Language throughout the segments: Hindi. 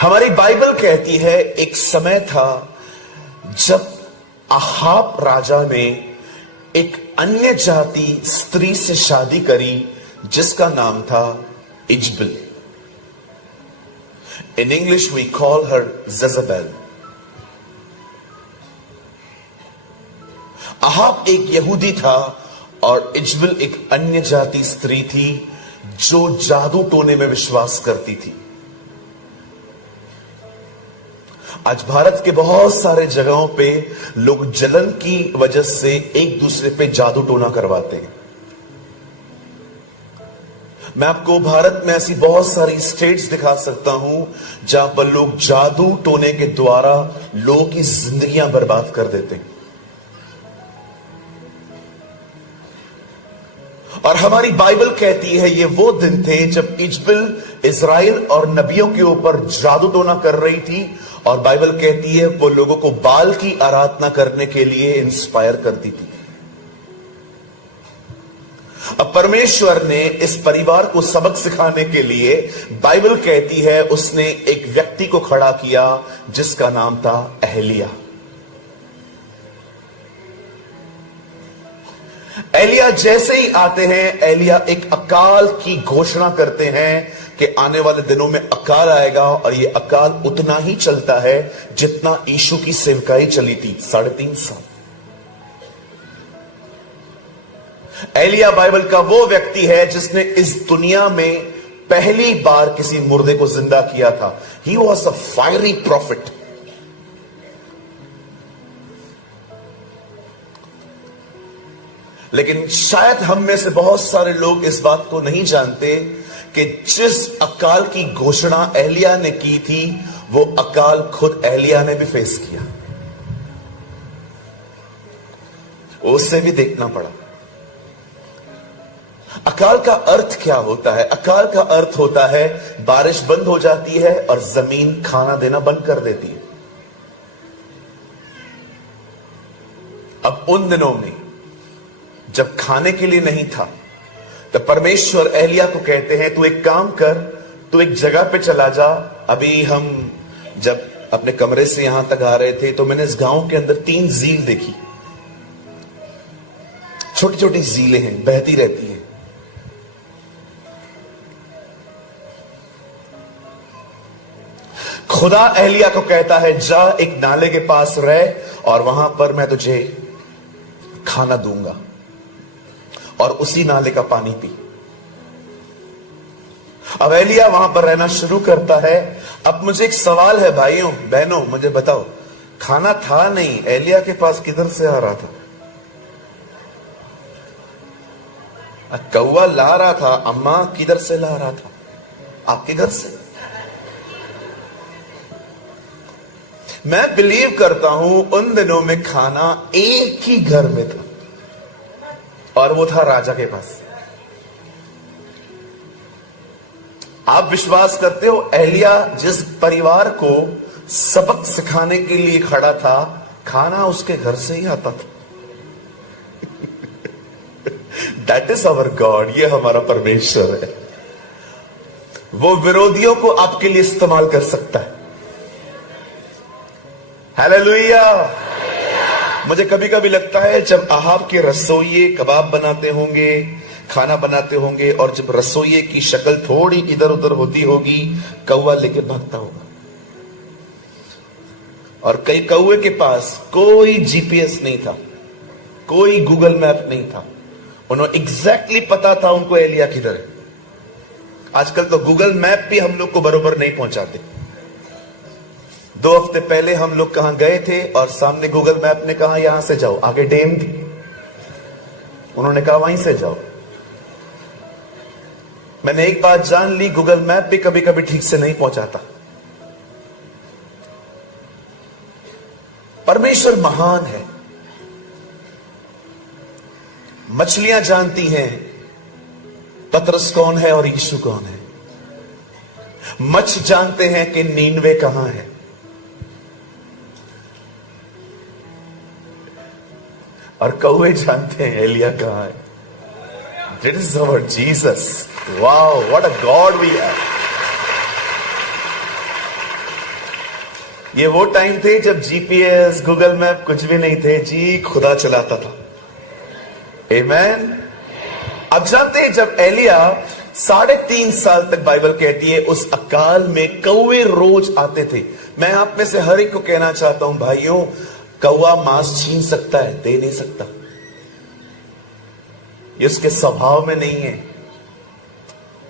हमारी बाइबल कहती है एक समय था जब अहाब राजा ने एक अन्य जाति स्त्री से शादी करी जिसका नाम था इजबेल। In English we call her Jezebel. Ahab एक यहूदी था और इजबेल एक अन्य जाति स्त्री थी जो जादू टोने में विश्वास करती थी। आज भारत के बहुत सारे जगहों पे लोग जलन की वजह से एक दूसरे पे जादू टोना करवाते हैं। मैं आपको भारत में ऐसी बहुत सारी स्टेट्स दिखा सकता हूं जहां पर लोग जादू टोने के द्वारा लोगों की जिंदगियां बर्बाद कर देते हैं। और हमारी बाइबल कहती है ये वो दिन थे जब इजबेल इजराइल और नबियों के ऊपर जादू टोना कर रही थी, और बाइबल कहती है वो लोगों को बाल की आराधना करने के लिए इंस्पायर करती थी। अब परमेश्वर ने इस परिवार को सबक सिखाने के लिए बाइबल कहती है उसने एक व्यक्ति को खड़ा किया जिसका नाम था एलिया। एलिया जैसे ही आते हैं, एलिया एक अकाल की घोषणा करते हैं कि आने वाले दिनों में अकाल आएगा, और यह अकाल उतना ही चलता है जितना यीशु की सेवकाई चली थी, 3.5 साल। एलिया बाइबल का वो व्यक्ति है जिसने इस दुनिया में पहली बार किसी मुर्दे को जिंदा किया था। He was a fiery profit. लेकिन शायद हम में से बहुत सारे लोग इस बात को नहीं जानते कि जिस अकाल की घोषणा एलिया ने की थी वो अकाल खुद एलिया ने भी फेस किया। उससे भी देखना पड़ा। अकाल का अर्थ क्या होता है? अकाल का अर्थ होता है बारिश बंद हो जाती है और जमीन खाना देना बंद कर देती है। अब उन दिनों में जब खाने के लिए नहीं था तो परमेश्वर एलिया को कहते हैं तू एक काम कर, तू एक जगह पे चला जा। अभी हम जब अपने कमरे से यहां तक आ रहे थे तो मैंने इस गांव के अंदर 3 झील देखी। छोटी छोटी झीलें हैं, बहती रहती हैं। खुदा एलिया को कहता है जा एक नाले के पास रह और वहां पर मैं तुझे खाना दूंगा और उसी नाले का पानी पी। अब एलिया वहां पर रहना शुरू करता है। अब मुझे एक सवाल है भाइयों बहनों, मुझे बताओ, खाना था नहीं, एलिया के पास किधर से आ रहा था? कौवा ला रहा था। अम्मा किधर से ला रहा था? आपके घर से। मैं बिलीव करता हूं उन दिनों में खाना एक ही घर में था और वो था राजा के पास। आप विश्वास करते हो एलिया जिस परिवार को सबक सिखाने के लिए खड़ा था, खाना उसके घर से ही आता था। That is our God. ये हमारा परमेश्वर है। वो विरोधियों को आपके लिए इस्तेमाल कर सकता है। हालेलुया। मुझे कभी कभी लगता है जब अहाब के रसोइये कबाब बनाते होंगे, खाना बनाते होंगे, और जब रसोइये की शक्ल थोड़ी इधर उधर होती होगी, कौवा लेके भागता होगा। और कई कौवे के पास कोई जीपीएस नहीं था, कोई गूगल मैप नहीं था। उन्होंने एग्जैक्टली पता था उनको एलिया किधर है। आजकल तो गूगल मैप भी हम लोग को बरोबर नहीं पहुंचाते। 2 हफ्ते पहले हम लोग कहां गए थे और सामने गूगल मैप ने कहा यहां से जाओ, आगे डैम थी, उन्होंने कहा वहीं से जाओ। मैंने एक बात जान ली, गूगल मैप भी कभी कभी ठीक से नहीं पहुंचाता। परमेश्वर महान है। मछलियां जानती हैं पतरस कौन है और यीशु कौन है। मच्छ जानते हैं कि नीनवे कहां है। और कौवे जानते हैं एलिया कहां है। That is our Jesus. Wow, what a God we have. ये वो टाइम थे जब जीपीएस गूगल मैप कुछ भी नहीं थे जी, खुदा चलाता था। आमेन। अब जानते हैं जब एलिया 3.5 साल तक बाइबल कहती है उस अकाल में कौवे रोज आते थे। मैं आप में से हर एक को कहना चाहता हूं भाइयों, कौवा मांस छीन सकता है, दे नहीं सकता। ये उसके स्वभाव में नहीं है।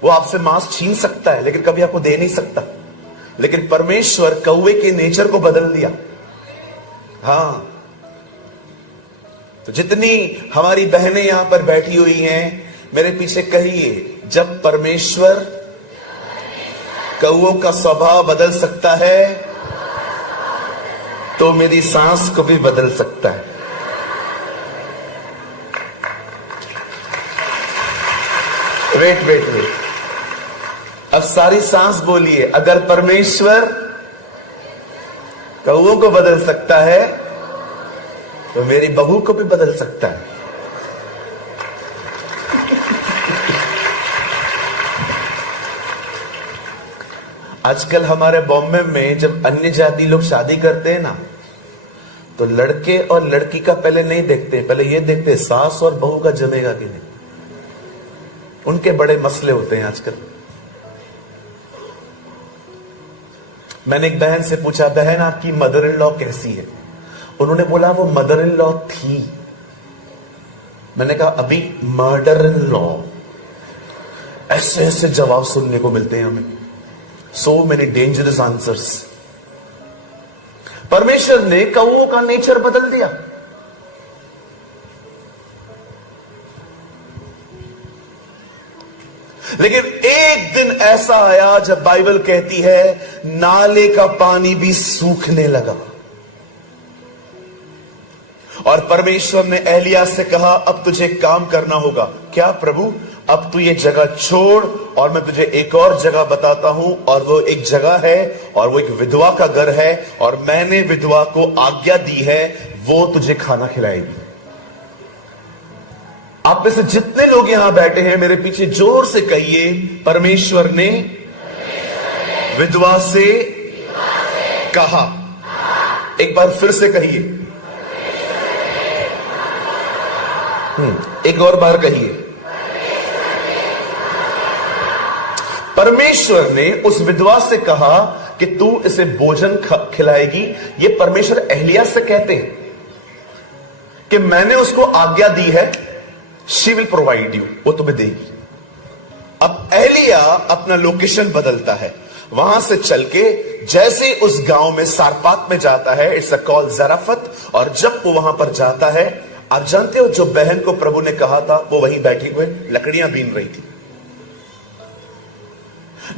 वो आपसे मांस छीन सकता है लेकिन कभी आपको दे नहीं सकता। लेकिन परमेश्वर कौवे के नेचर को बदल दिया। हां, तो जितनी हमारी बहनें यहां पर बैठी हुई हैं, मेरे पीछे कहिए, जब परमेश्वर कौवों का स्वभाव बदल सकता है तो मेरी सांस को भी बदल सकता है। वेट, अब सारी सांस बोलिए, अगर परमेश्वर कौवों को बदल सकता है तो मेरी बहू को भी बदल सकता है। आजकल हमारे बॉम्बे में जब अन्य जाति लोग शादी करते हैं ना, तो लड़के और लड़की का पहले नहीं देखते, पहले ये देखते सास और बहू का जमेगा कि नहीं। उनके बड़े मसले होते हैं आजकल। मैंने एक बहन से पूछा, बहन आपकी मदर इन लॉ कैसी है? उन्होंने बोला वो मदर इन लॉ थी। मैंने कहा अभी मर्डर इन लॉ। ऐसे ऐसे जवाब सुनने को मिलते हैं हमें, सो मेनी डेंजरस आंसर्स। परमेश्वर ने कौओं का नेचर बदल दिया। लेकिन एक दिन ऐसा आया जब बाइबल कहती है नाले का पानी भी सूखने लगा और परमेश्वर ने एलिया से कहा अब तुझे काम करना होगा। क्या प्रभु? अब तू ये जगह छोड़ और मैं तुझे एक और जगह बताता हूं, और वो एक जगह है और वो एक विधवा का घर है और मैंने विधवा को आज्ञा दी है वो तुझे खाना खिलाएगी। आप में से जितने लोग यहां बैठे हैं मेरे पीछे जोर से कहिए, परमेश्वर ने विधवा से कहा। एक बार फिर से कहिए, एक और बार कहिए। परमेश्वर ने उस विधवा से कहा कि तू इसे भोजन खिलाएगी। ये परमेश्वर एलिया से कहते हैं कि मैंने उसको आज्ञा दी है, शी विल प्रोवाइड यू, वो तुम्हें देगी। अब एलिया अपना लोकेशन बदलता है, वहां से चल के जैसे उस गांव में सारपात में जाता है, इट्स अ कॉल जराफत, और जब वो वहां पर जाता है, आप जानते हो जो बहन को प्रभु ने कहा था वो वहीं बैठी हुए लकड़ियां बीन रही थी।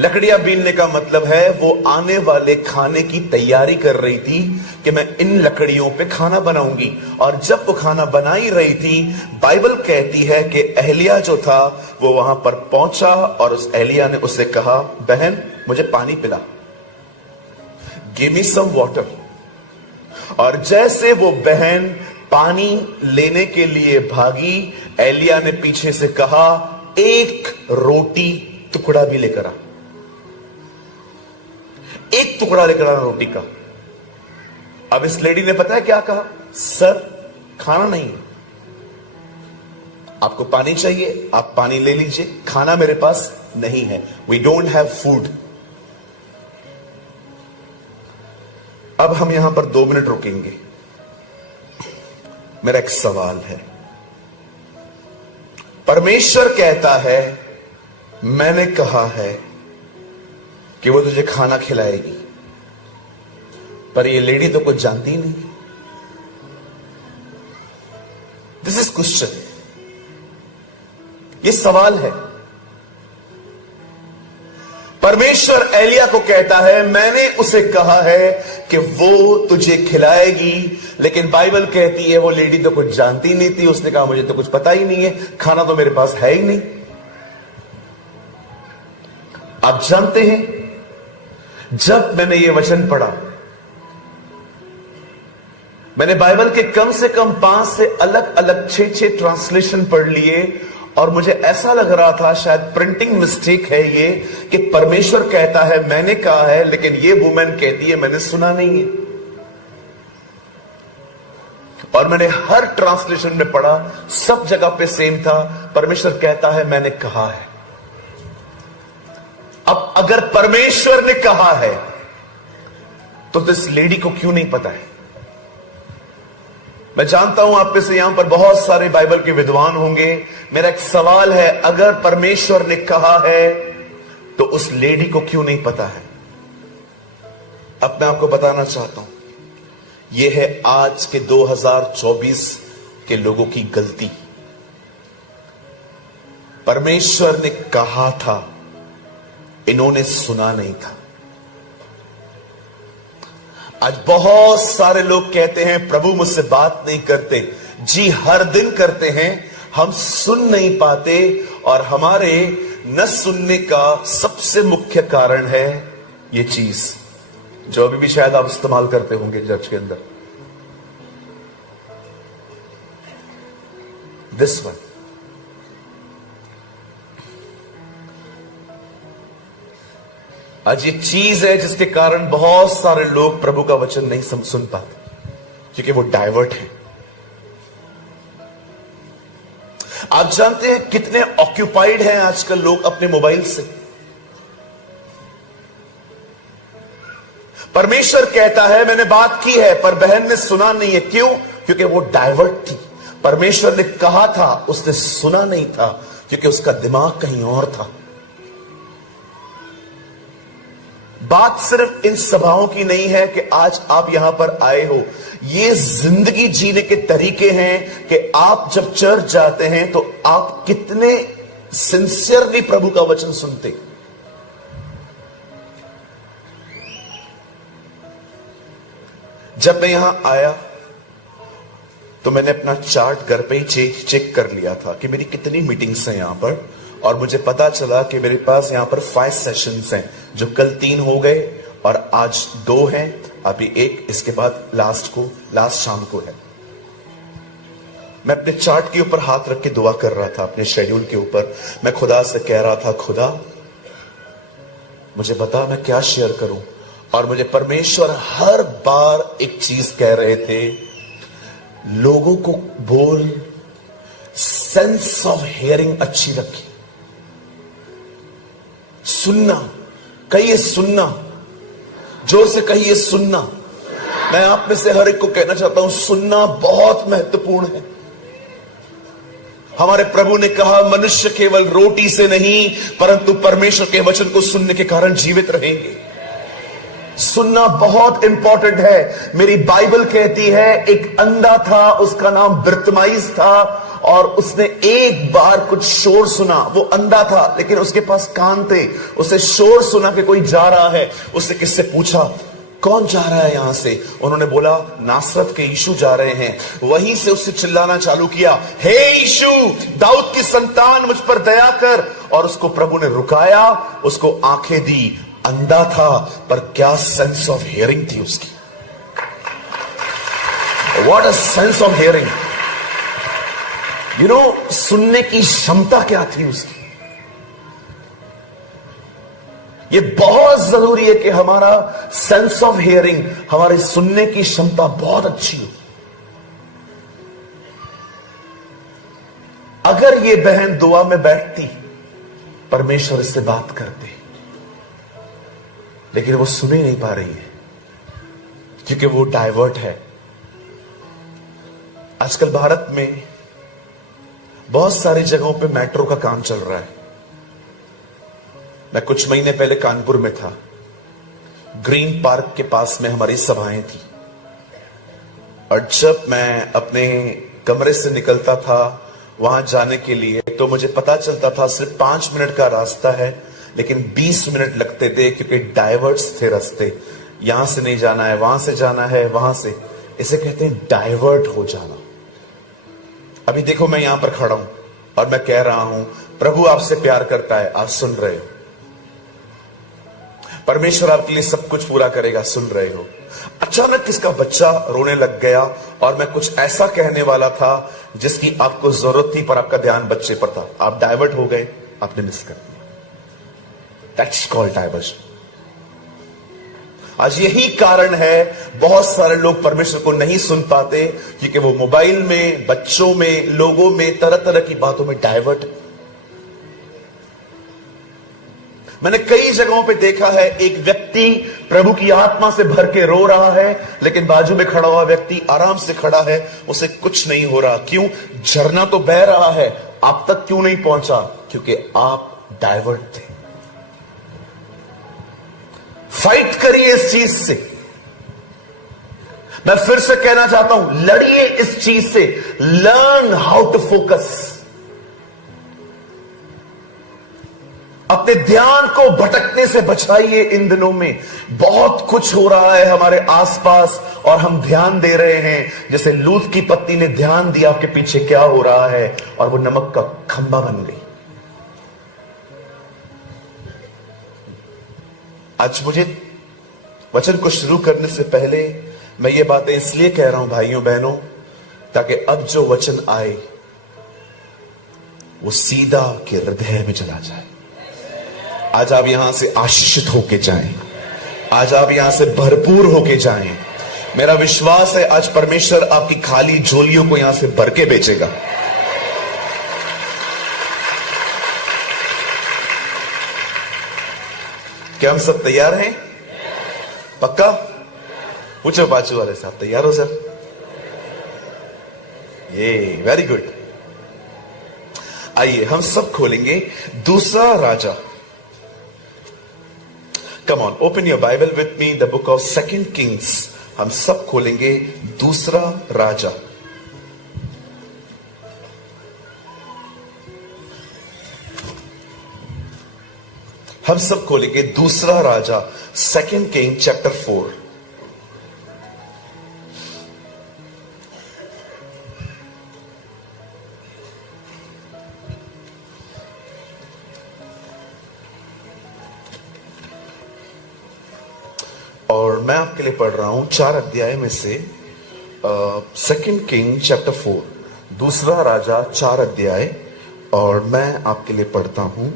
लकड़ियां बीनने का मतलब है वो आने वाले खाने की तैयारी कर रही थी कि मैं इन लकड़ियों पे खाना बनाऊंगी। और जब वो खाना बना ही रही थी, बाइबल कहती है कि एलिया जो था वो वहां पर पहुंचा और उस एलिया ने उससे कहा, बहन मुझे पानी पिला, गिव मी सम वाटर। और जैसे वो बहन पानी लेने के लिए भागी, एलिया ने पीछे से कहा, एक रोटी टुकड़ा भी लेकर आ, एक टुकड़ा लेकर आना रोटी का। अब इस लेडी ने पता है क्या कहा? सर खाना नहीं, आपको पानी चाहिए, आप पानी ले लीजिए, खाना मेरे पास नहीं है, वी डोंट हैव फूड। अब हम यहां पर 2 मिनट रुकेंगे। मेरा एक सवाल है, परमेश्वर कहता है मैंने कहा है कि वो तुझे खाना खिलाएगी, पर ये लेडी तो कुछ जानती ही नहीं। दिस इज क्वेश्चन, ये सवाल है। परमेश्वर एलिया को कहता है मैंने उसे कहा है कि वो तुझे खिलाएगी, लेकिन बाइबल कहती है वो लेडी तो कुछ जानती नहीं थी। उसने कहा मुझे तो कुछ पता ही नहीं है, खाना तो मेरे पास है ही नहीं। आप जानते हैं जब मैंने ये वचन पढ़ा, मैंने बाइबल के कम से कम 5 से अलग अलग 6 ट्रांसलेशन पढ़ लिए और मुझे ऐसा लग रहा था शायद प्रिंटिंग मिस्टेक है ये, कि परमेश्वर कहता है मैंने कहा है, लेकिन ये वुमेन कहती है मैंने सुना नहीं है। और मैंने हर ट्रांसलेशन में पढ़ा, सब जगह पे सेम था, परमेश्वर कहता है मैंने कहा है। अब अगर परमेश्वर ने कहा है तो इस लेडी को क्यों नहीं पता है? मैं जानता हूं आप में से यहां पर बहुत सारे बाइबल के विद्वान होंगे। मेरा एक सवाल है, अगर परमेश्वर ने कहा है तो उस लेडी को क्यों नहीं पता है? अब मैं आपको बताना चाहता हूं, यह है आज के 2024 के लोगों की गलती। परमेश्वर ने कहा था, इन्होंने सुना नहीं था। आज बहुत सारे लोग कहते हैं प्रभु मुझसे बात नहीं करते। जी हर दिन करते हैं, हम सुन नहीं पाते। और हमारे न सुनने का सबसे मुख्य कारण है ये चीज, जो अभी भी शायद आप इस्तेमाल करते होंगे चर्च के अंदर, दिस वन। आज ये चीज है जिसके कारण बहुत सारे लोग प्रभु का वचन नहीं सुन पाते, क्योंकि वो डाइवर्ट है। आप जानते हैं कितने ऑक्यूपाइड हैं आजकल लोग अपने मोबाइल से। परमेश्वर कहता है मैंने बात की है, पर बहन ने सुना नहीं है। क्यों? क्योंकि वो डाइवर्ट थी। परमेश्वर ने कहा था, उसने सुना नहीं था, क्योंकि उसका दिमाग कहीं और था। बात सिर्फ इन सभाओं की नहीं है कि आज आप यहां पर आए हो। ये जिंदगी जीने के तरीके हैं कि आप जब चर्च जाते हैं तो आप कितने सिंसियरली प्रभु का वचन सुनते। जब मैं यहां आया तो मैंने अपना चार्ट घर पे ही चेक कर लिया था कि मेरी कितनी मीटिंग्स हैं यहां पर, और मुझे पता चला कि मेरे पास यहां पर 5 सेशंस हैं, जो कल 3 हो गए और आज 2 हैं, अभी 1, इसके बाद लास्ट शाम को है। मैं अपने चार्ट के ऊपर हाथ रख के दुआ कर रहा था, अपने शेड्यूल के ऊपर। मैं खुदा से कह रहा था, खुदा मुझे बता मैं क्या शेयर करूं। और मुझे परमेश्वर हर बार एक चीज कह रहे थे, लोगों को बोल, सेंस ऑफ हियरिंग अच्छी रखी, सुनना। कहिए सुनना, जोर से कहिए सुनना। मैं आप में से हर एक को कहना चाहता हूं, सुनना बहुत महत्वपूर्ण है। हमारे प्रभु ने कहा, मनुष्य केवल रोटी से नहीं परंतु परमेश्वर के वचन को सुनने के कारण जीवित रहेंगे। सुनना बहुत इंपॉर्टेंट है। मेरी बाइबल कहती है, एक अंधा था, उसका नाम बर्तिमाई था, और उसने एक बार कुछ शोर सुना। वो अंधा था लेकिन उसके पास कान थे। उसे शोर सुना कि कोई जा रहा है। उसने किससे पूछा, कौन जा रहा है यहां से? उन्होंने बोला, नासरत के यीशु जा रहे हैं। वहीं से उससे चिल्लाना चालू किया, हे यीशु, दाऊद की संतान, मुझ पर दया कर। और उसको प्रभु ने रुकाया, उसको आंखें दी। अंधा था पर क्या सेंस ऑफ हियरिंग थी उसकी। What a sense of hearing. You know, सुनने की क्षमता क्या थी उसकी। ये बहुत जरूरी है कि हमारा सेंस ऑफ हियरिंग, हमारी सुनने की क्षमता बहुत अच्छी हो। अगर ये बहन दुआ में बैठती, परमेश्वर इससे बात करते, लेकिन वो सुन ही नहीं पा रही है क्योंकि वो डाइवर्ट है। आजकल भारत में बहुत सारी जगहों पे मेट्रो का काम चल रहा है। मैं कुछ महीने पहले कानपुर में था। ग्रीन पार्क के पास में हमारी सभाएं थी, और जब मैं अपने कमरे से निकलता था वहां जाने के लिए, तो मुझे पता चलता था सिर्फ 5 मिनट का रास्ता है, लेकिन 20 मिनट लगते थे, क्योंकि डाइवर्ट्स थे रास्ते। यहां से नहीं जाना है, वहां से जाना है, वहां से। इसे कहते हैं डाइवर्ट हो जाना। अभी देखो, मैं यहां पर खड़ा हूं और मैं कह रहा हूं, प्रभु आपसे प्यार करता है, आप सुन रहे हो। परमेश्वर आपके लिए सब कुछ पूरा करेगा, सुन रहे हो। अचानक किसका बच्चा रोने लग गया और मैं कुछ ऐसा कहने वाला था जिसकी आपको जरूरत थी, पर आपका ध्यान बच्चे पर था, आप डाइवर्ट हो गए, आपने मिस कर दिया। That's called diversion. आज यही कारण है बहुत सारे लोग परमेश्वर को नहीं सुन पाते, क्योंकि वो मोबाइल में, बच्चों में, लोगों में, तरह तरह की बातों में डाइवर्ट। मैंने कई जगहों पे देखा है, एक व्यक्ति प्रभु की आत्मा से भर के रो रहा है, लेकिन बाजू में खड़ा हुआ व्यक्ति आराम से खड़ा है, उसे कुछ नहीं हो रहा। क्यों? झरना तो बह रहा है, आप तक क्यों नहीं पहुंचा? क्योंकि आप डाइवर्ट थे। फाइट करिए इस चीज से। मैं फिर से कहना चाहता हूं, लड़िए इस चीज से। Learn how to focus. अपने ध्यान को भटकने से बचाइए। इन दिनों में बहुत कुछ हो रहा है हमारे आसपास और हम ध्यान दे रहे हैं, जैसे लूत की पत्नी ने ध्यान दिया आपके पीछे क्या हो रहा है, और वो नमक का खंबा बन गई। आज मुझे वचन को शुरू करने से पहले मैं ये बातें इसलिए कह रहा हूं भाइयों बहनों, ताकि अब जो वचन आए वो सीधा के हृदय में चला जाए। आज आप यहां से आशीषित होके जाएं, आज आप यहां से भरपूर होके जाएं। मेरा विश्वास है आज परमेश्वर आपकी खाली झोलियों को यहां से भर के बेचेगा। क्या हम सब तैयार हैं? पक्का? पूछो बाजू वाले साहब, तैयार हो सर? ये वेरी गुड। आइए हम सब खोलेंगे दूसरा राजा। Come on, open your Bible with me, the book of 2 Kings. हम सब खोलेंगे दूसरा राजा। हम सब खोलेंगे दूसरा राजा, 2 किंग चैप्टर 4। और मैं आपके लिए पढ़ रहा हूं 4 अध्याय में से 2 किंग चैप्टर 4, दूसरा राजा 4 अध्याय, और मैं आपके लिए पढ़ता हूं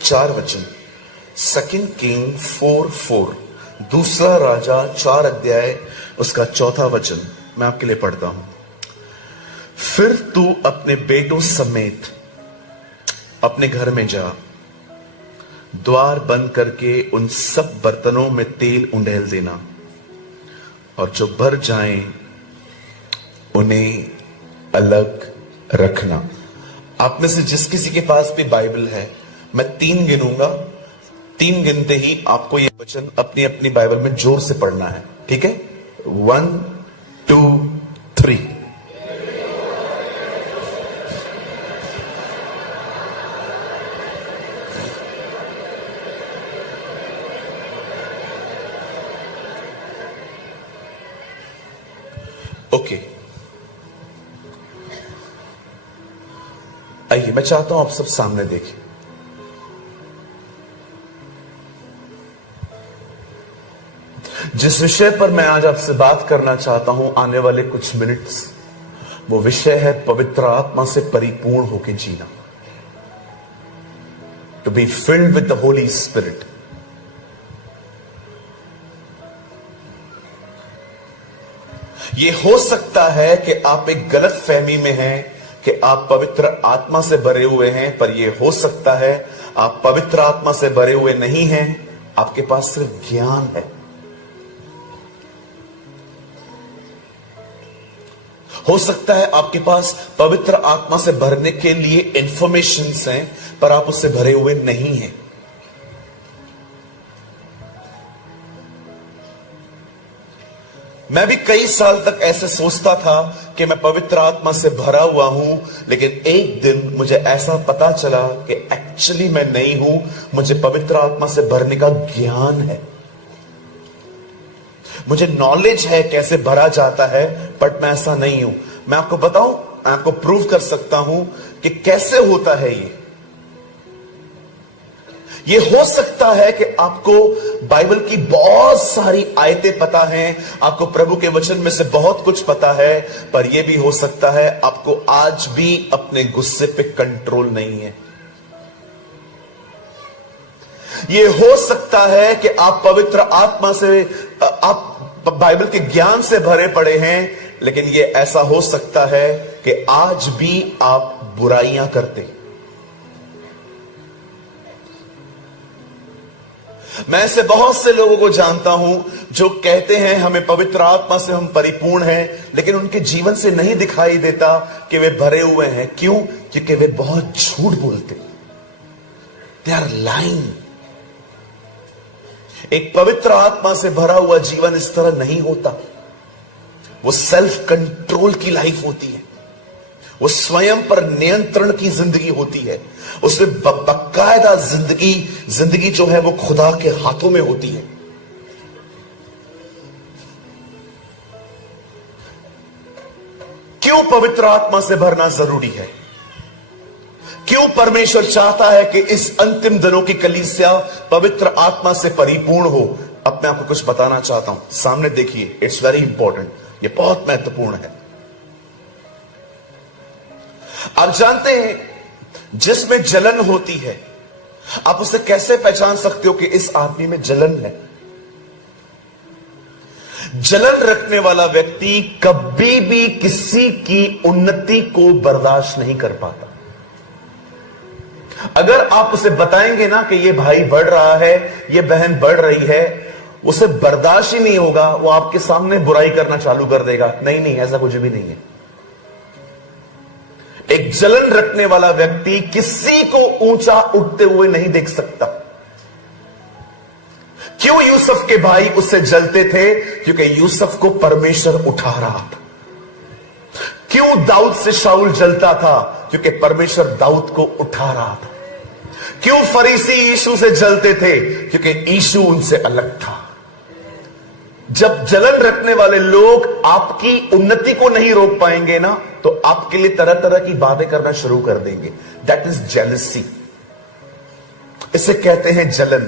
4 वचन। 2 किंग 4:4, दूसरा राजा 4 अध्याय उसका 4था वचन मैं आपके लिए पढ़ता हूं। फिर तू अपने बेटों समेत अपने घर में जा, द्वार बंद करके उन सब बर्तनों में तेल उंडेल देना, और जो भर जाएं उन्हें अलग रखना। आप में से जिस किसी के पास भी बाइबल है, मैं 3 गिनूंगा, 3 गिनते ही आपको ये वचन अपनी अपनी बाइबल में जोर से पढ़ना है, ठीक है? 1 2 3। ओके, आइए मैं चाहता हूं आप सब सामने देखें। जिस विषय पर मैं आज आपसे बात करना चाहता हूं आने वाले कुछ मिनट्स, वो विषय है पवित्र आत्मा से परिपूर्ण होकर जीना। To be filled with the holy spirit. ये हो सकता है कि आप एक गलत फहमी में हैं कि आप पवित्र आत्मा से भरे हुए हैं, पर यह हो सकता है आप पवित्र आत्मा से भरे हुए नहीं हैं, आपके पास सिर्फ ज्ञान है। हो सकता है आपके पास पवित्र आत्मा से भरने के लिए इंफॉर्मेशंस हैं, पर आप उससे भरे हुए नहीं हैं। मैं भी कई साल तक ऐसे सोचता था कि मैं पवित्र आत्मा से भरा हुआ हूं, लेकिन एक दिन मुझे ऐसा पता चला कि एक्चुअली मैं नहीं हूं, मुझे पवित्र आत्मा से भरने का ज्ञान है। मुझे नॉलेज है कैसे भरा जाता है, बट मैं ऐसा नहीं हूं। मैं आपको बताऊं, मैं आपको प्रूव कर सकता हूं कि कैसे होता है ये। ये हो सकता है कि आपको बाइबल की बहुत सारी आयतें पता हैं, आपको प्रभु के वचन में से बहुत कुछ पता है, पर यह भी हो सकता है आपको आज भी अपने गुस्से पे कंट्रोल नहीं है। ये हो सकता है कि आप पवित्र आत्मा से, आप बाइबल के ज्ञान से भरे पड़े हैं, लेकिन ये ऐसा हो सकता है कि आज भी आप बुराइयां करते। मैं ऐसे बहुत से लोगों को जानता हूं जो कहते हैं हमें पवित्र आत्मा से हम परिपूर्ण हैं, लेकिन उनके जीवन से नहीं दिखाई देता कि वे भरे हुए हैं। क्यों? क्योंकि वे बहुत झूठ बोलते, दे आर लाइंग। एक पवित्र आत्मा से भरा हुआ जीवन इस तरह नहीं होता। वो सेल्फ कंट्रोल की लाइफ होती है, वो स्वयं पर नियंत्रण की जिंदगी होती है, उसमें बाकायदा जिंदगी जो है वो खुदा के हाथों में होती है। क्यों पवित्र आत्मा से भरना जरूरी है? क्यों परमेश्वर चाहता है कि इस अंतिम दिनों की कलीसिया पवित्र आत्मा से परिपूर्ण हो? अब मैं आपको कुछ बताना चाहता हूं, सामने देखिए, इट्स वेरी इंपॉर्टेंट, ये बहुत महत्वपूर्ण है। आप जानते हैं जिसमें जलन होती है, आप उसे कैसे पहचान सकते हो कि इस आदमी में जलन है? जलन रखने वाला व्यक्ति कभी भी किसी की उन्नति को बर्दाश्त नहीं कर पाता। अगर आप उसे बताएंगे ना कि ये भाई बढ़ रहा है, ये बहन बढ़ रही है, उसे बर्दाश्त ही नहीं होगा, वो आपके सामने बुराई करना चालू कर देगा। नहीं, ऐसा कुछ भी नहीं है। एक जलन रखने वाला व्यक्ति किसी को ऊंचा उठते हुए नहीं देख सकता। क्यों यूसुफ के भाई उससे जलते थे? क्योंकि यूसुफ को परमेश्वर उठा रहा था। क्यों दाऊद से शाऊल जलता था? क्योंकि परमेश्वर दाऊद को उठा रहा था। क्यों फरीसी यीशु से जलते थे? क्योंकि यीशु उनसे अलग था। जब जलन रखने वाले लोग आपकी उन्नति को नहीं रोक पाएंगे ना, तो आपके लिए तरह तरह की बातें करना शुरू कर देंगे। दैट इज जेलसी, इसे कहते हैं जलन।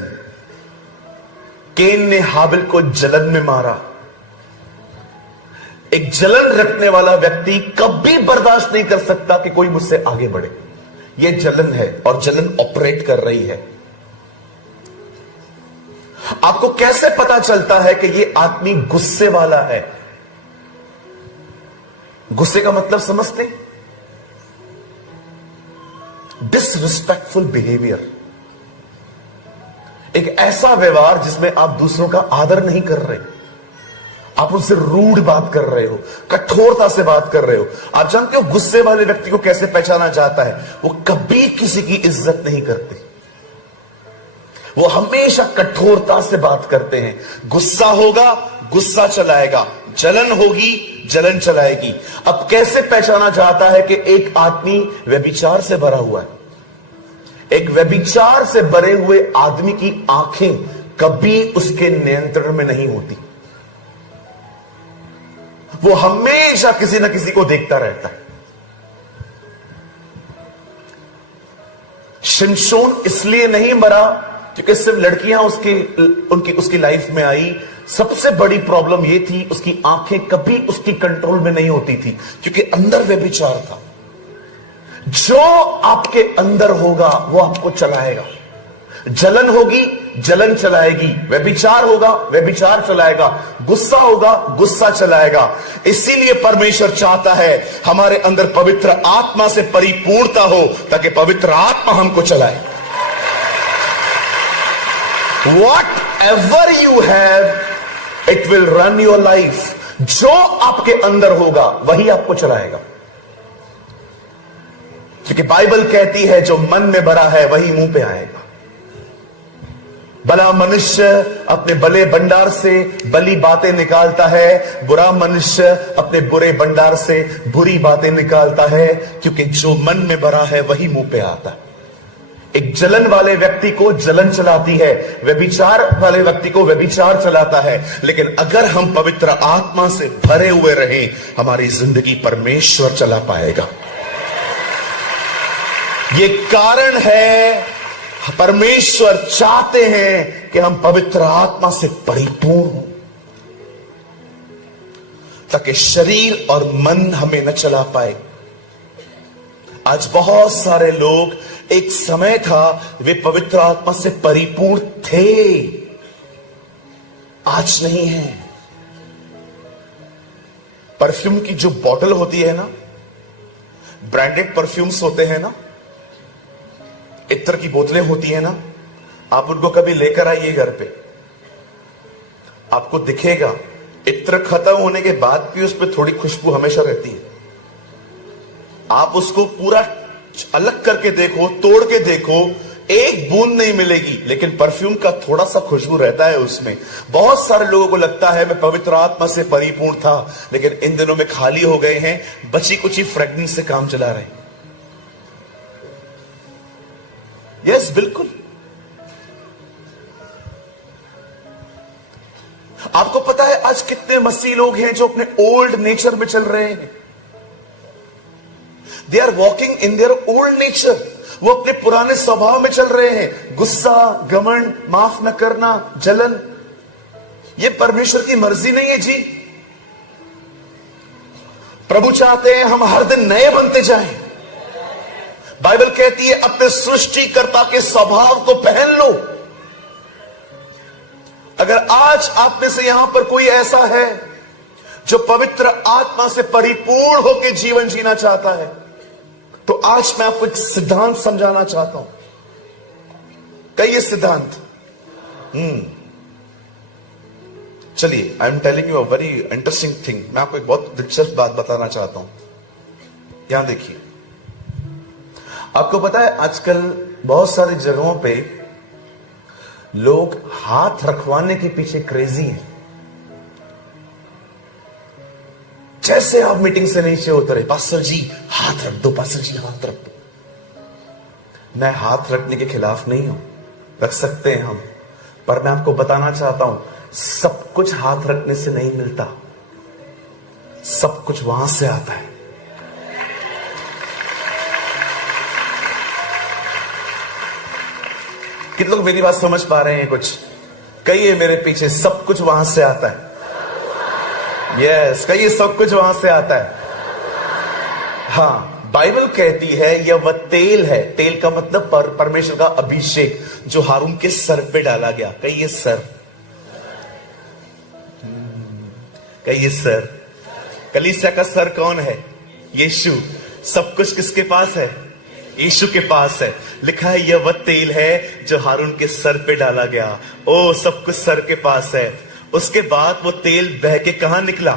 केन ने हाबिल को जलन में मारा। एक जलन रखने वाला व्यक्ति कभी बर्दाश्त नहीं कर सकता कि कोई मुझसे आगे बढ़े। यह जलन है और जलन ऑपरेट कर रही है। आपको कैसे पता चलता है कि यह आदमी गुस्से वाला है? गुस्से का मतलब समझते? डिसरिस्पेक्टफुल बिहेवियर, एक ऐसा व्यवहार जिसमें आप दूसरों का आदर नहीं कर रहे, आप उनसे रूड बात कर रहे हो, कठोरता से बात कर रहे हो। आप जानते हो गुस्से वाले व्यक्ति को कैसे पहचाना जाता है? वो कभी किसी की इज्जत नहीं करते, वो हमेशा कठोरता से बात करते हैं। गुस्सा होगा, गुस्सा चलाएगा, जलन होगी, जलन चलाएगी। अब कैसे पहचाना जाता है कि एक आदमी व्यभिचार से भरा हुआ है? एक व्यभिचार से भरे हुए आदमी की आंखें कभी उसके नियंत्रण में नहीं होती। वो हमेशा किसी ना किसी को देखता रहता है। शिमशोन इसलिए नहीं मरा क्योंकि सिर्फ लड़कियां उसकी लाइफ में आई। सबसे बड़ी प्रॉब्लम यह थी, उसकी आंखें कभी उसकी कंट्रोल में नहीं होती थी, क्योंकि अंदर व्यभिचार था। जो आपके अंदर होगा वो आपको चलाएगा। जलन होगी, जलन चलाएगी। व्यभिचार होगा, व्यभिचार चलाएगा। गुस्सा होगा, गुस्सा चलाएगा। इसीलिए परमेश्वर चाहता है हमारे अंदर पवित्र आत्मा से परिपूर्णता हो, ताकि पवित्र आत्मा हमको चलाए। Whatever you have, it will run your life. जो आपके अंदर होगा वही आपको चलाएगा, क्योंकि बाइबल कहती है जो मन में भरा है वही मुंह पे आएगा। भला मनुष्य अपने भले भंडार से भली बातें निकालता है, बुरा मनुष्य अपने बुरे भंडार से बुरी बातें निकालता है, क्योंकि जो मन में भरा है वही मुंह पे आता है। एक जलन वाले व्यक्ति को जलन चलाती है, व्यभिचार वाले व्यक्ति को व्यभिचार चलाता है। लेकिन अगर हम पवित्र आत्मा से भरे हुए रहें, हमारी जिंदगी परमेश्वर चला पाएगा। ये कारण है परमेश्वर चाहते हैं कि हम पवित्र आत्मा से परिपूर्ण हों, ताकि शरीर और मन हमें न चला पाए। आज बहुत सारे लोग, एक समय था वे पवित्र आत्मा से परिपूर्ण थे, आज नहीं है। परफ्यूम की जो बोतल होती है ना, ब्रांडेड परफ्यूम्स होते हैं ना, इत्र की बोतलें होती है ना, आप उनको कभी लेकर आइए घर पे, आपको दिखेगा इत्र खत्म होने के बाद भी उस पर थोड़ी खुशबू हमेशा रहती है। आप उसको पूरा अलग करके देखो, तोड़ के देखो, एक बूंद नहीं मिलेगी, लेकिन परफ्यूम का थोड़ा सा खुशबू रहता है उसमें। बहुत सारे लोगों को लगता है मैं पवित्र आत्मा से परिपूर्ण था, लेकिन इन दिनों में खाली हो गए हैं, बची कुछ ही फ्रेग्रेंस से काम चला रहे हैं। यस, बिल्कुल। आपको पता है आज कितने मसीह लोग हैं जो अपने ओल्ड नेचर में चल रहे हैं। They are walking in their old nature. वो अपने पुराने स्वभाव में चल रहे हैं। गुस्सा, घमंड, माफ न करना, जलन, ये परमेश्वर की मर्जी नहीं है जी। प्रभु चाहते हैं हम हर दिन नए बनते जाएं। बाइबल कहती है अपने सृष्टिकर्ता के स्वभाव को पहन लो। अगर आज आप में से यहां पर कोई ऐसा है जो पवित्र आत्मा से परिपूर्ण होकर जीवन जीना चाहता है, तो आज मैं आपको एक सिद्धांत समझाना चाहता हूं। कई सिद्धांत, चलिए, I am telling you a very interesting thing. मैं आपको एक बहुत दिलचस्प बात बताना चाहता हूं। यहां देखिए, आपको पता है आजकल बहुत सारी जगहों पे लोग हाथ रखवाने के पीछे क्रेजी हैं। जैसे आप मीटिंग से नीचे उतरे, पास्टर जी हाथ रख दो, पास्टर जी हाथ रख दो। मैं हाथ रखने के खिलाफ नहीं हूं, रख सकते हैं हम, पर मैं आपको बताना चाहता हूं सब कुछ हाथ रखने से नहीं मिलता, सब कुछ वहां से आता है। कितने लोग मेरी बात समझ पा रहे हैं? कुछ कहिए मेरे पीछे, सब कुछ वहां से आता है। यस, कहिए सब कुछ वहां से आता है। हाँ, बाइबल कहती है यह वह तेल है। तेल का मतलब परमेश्वर का अभिषेक जो हारून के सर पे डाला गया। कहिए सर, कहिए सर। कलीसिया का सर कौन है? यीशु। सब कुछ किसके पास है? यीशु के पास है। लिखा है यह वह तेल है जो हारून के सर पे डाला गया। ओ, सब कुछ सर के पास है। उसके बाद वो तेल बह के कहां निकला?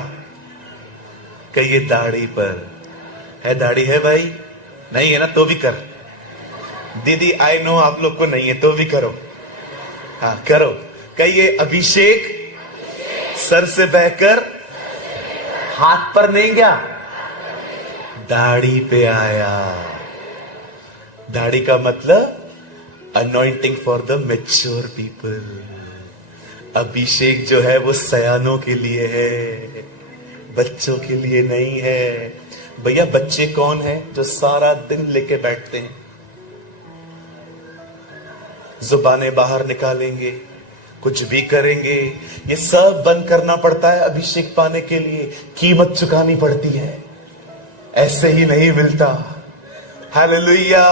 कहिए दाढ़ी पर। है दाढ़ी है भाई? नहीं है ना? तो भी कर। दीदी आई नो आप लोग को नहीं है, तो भी करो। हाँ करो। कहिए अभिषेक सर से बहकर हाथ पर नहीं गया, दाढ़ी पे आया। दाढ़ी का मतलब anointing for the mature people. अभिषेक जो है वो सयानों के लिए है, बच्चों के लिए नहीं है। भैया बच्चे कौन है? जो सारा दिन लेके बैठते हैं, जुबानें बाहर निकालेंगे, कुछ भी करेंगे। ये सब बंद करना पड़ता है अभिषेक पाने के लिए, कीमत चुकानी पड़ती है, ऐसे ही नहीं मिलता। हालेलुया।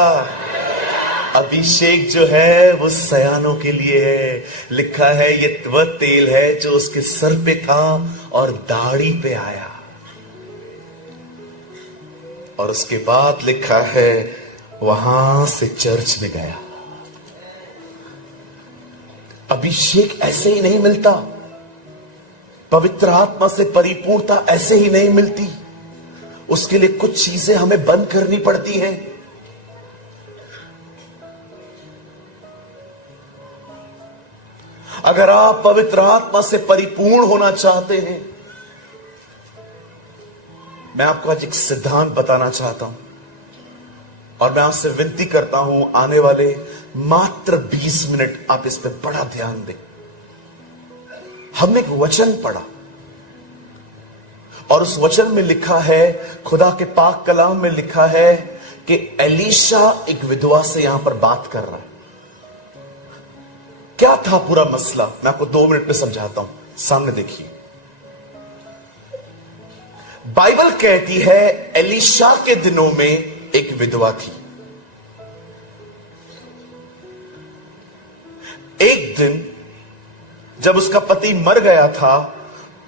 अभिषेक जो है वो सयानों के लिए है। लिखा है ये वह तेल है जो उसके सर पे था और दाढ़ी पे आया। और उसके बाद लिखा है वहां से चर्च में गया। अभिषेक ऐसे ही नहीं मिलता, पवित्र आत्मा से परिपूर्णता ऐसे ही नहीं मिलती। उसके लिए कुछ चीजें हमें बंद करनी पड़ती हैं। अगर आप पवित्र आत्मा से परिपूर्ण होना चाहते हैं, मैं आपको आज एक सिद्धांत बताना चाहता हूं और मैं आपसे विनती करता हूं आने वाले मात्र 20 मिनट आप इस पर बड़ा ध्यान दें। हमने एक वचन पढ़ा और उस वचन में लिखा है, खुदा के पाक कलाम में लिखा है कि एलीशा एक विधवा से यहां पर बात कर रहा है। क्या था पूरा मसला, मैं आपको 2 मिनट में समझाता हूं, सामने देखिए। बाइबल कहती है एलीशा के दिनों में एक विधवा थी। एक दिन जब उसका पति मर गया था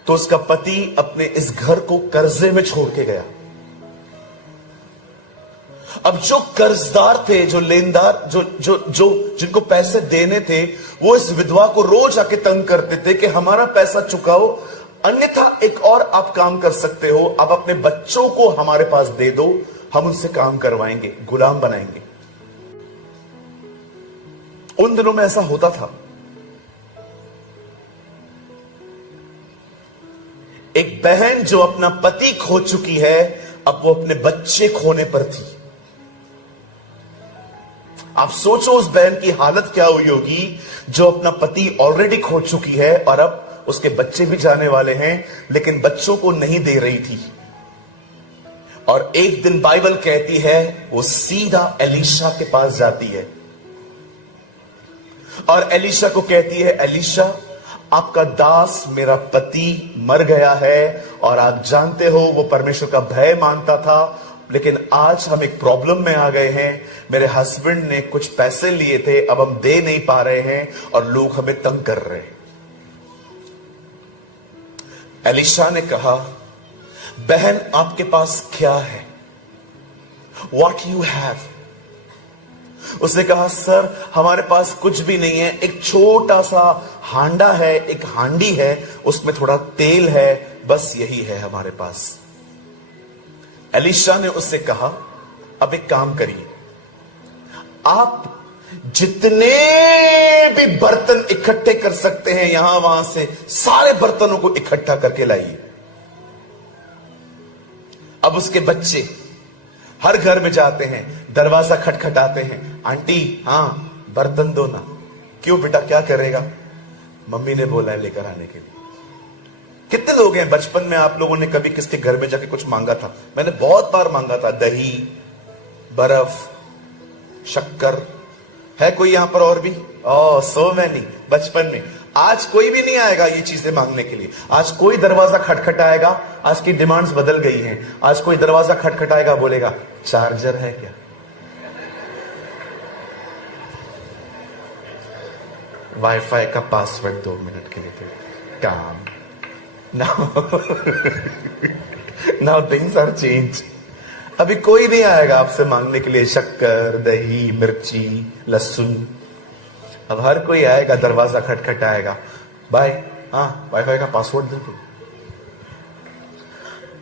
तो उसका पति अपने इस घर को कर्जे में छोड़ के गया। अब जो कर्जदार थे, जो लेनदार, जो जो जो जिनको पैसे देने थे, वो इस विधवा को रोज आके तंग करते थे कि हमारा पैसा चुकाओ, अन्यथा एक और आप काम कर सकते हो, आप अपने बच्चों को हमारे पास दे दो, हम उनसे काम करवाएंगे, गुलाम बनाएंगे। उन दिनों में ऐसा होता था। एक बहन जो अपना पति खो चुकी है, अब वो अपने बच्चे खोने पर थी। आप सोचो उस बहन की हालत क्या हुई होगी जो अपना पति ऑलरेडी खो चुकी है और अब उसके बच्चे भी जाने वाले हैं, लेकिन बच्चों को नहीं दे रही थी। और एक दिन बाइबल कहती है वो सीधा एलीशा के पास जाती है और एलीशा को कहती है, एलीशा आपका दास मेरा पति मर गया है और आप जानते हो वो परमेश्वर का भय मानता था, लेकिन आज हम एक प्रॉब्लम में आ गए हैं। मेरे हस्बैंड ने कुछ पैसे लिए थे, अब हम दे नहीं पा रहे हैं और लोग हमें तंग कर रहे हैं। एलीशा ने कहा, बहन आपके पास क्या है? What you have? उसने कहा, सर हमारे पास कुछ भी नहीं है, एक छोटा सा हांडा है, एक हांडी है, उसमें थोड़ा तेल है, बस यही है हमारे पास। एलीशा ने उससे कहा, अब एक काम करिए, आप जितने भी बर्तन इकट्ठे कर सकते हैं यहां वहां से सारे बर्तनों को इकट्ठा करके लाइए। अब उसके बच्चे हर घर में जाते हैं, दरवाजा खटखटाते हैं, आंटी हाँ बर्तन दो ना। क्यों बेटा, क्या करेगा? मम्मी ने बोला है लेकर आने के लिए। कितने लोग हैं बचपन में आप लोगों ने कभी किसके घर में जाके कुछ मांगा था? मैंने बहुत बार मांगा था, दही, बर्फ, शक्कर। है कोई यहां पर और भी? ओह सो मैनी, बचपन में। आज कोई भी नहीं आएगा ये चीजें मांगने के लिए। आज कोई दरवाजा खटखटाएगा, आज की डिमांड्स बदल गई हैं। आज कोई दरवाजा खटखटाएगा, बोलेगा चार्जर है क्या? वाईफाई का पासवर्ड 2 मिनट के लिए दे, काम। Now things are change. अभी कोई नहीं आएगा आपसे मांगने के लिए शक्कर, दही, मिर्ची, लहसुन। अब हर कोई आएगा, दरवाजा खटखटाएगा, भाई हाँ वाईफाई का पासवर्ड दे दो।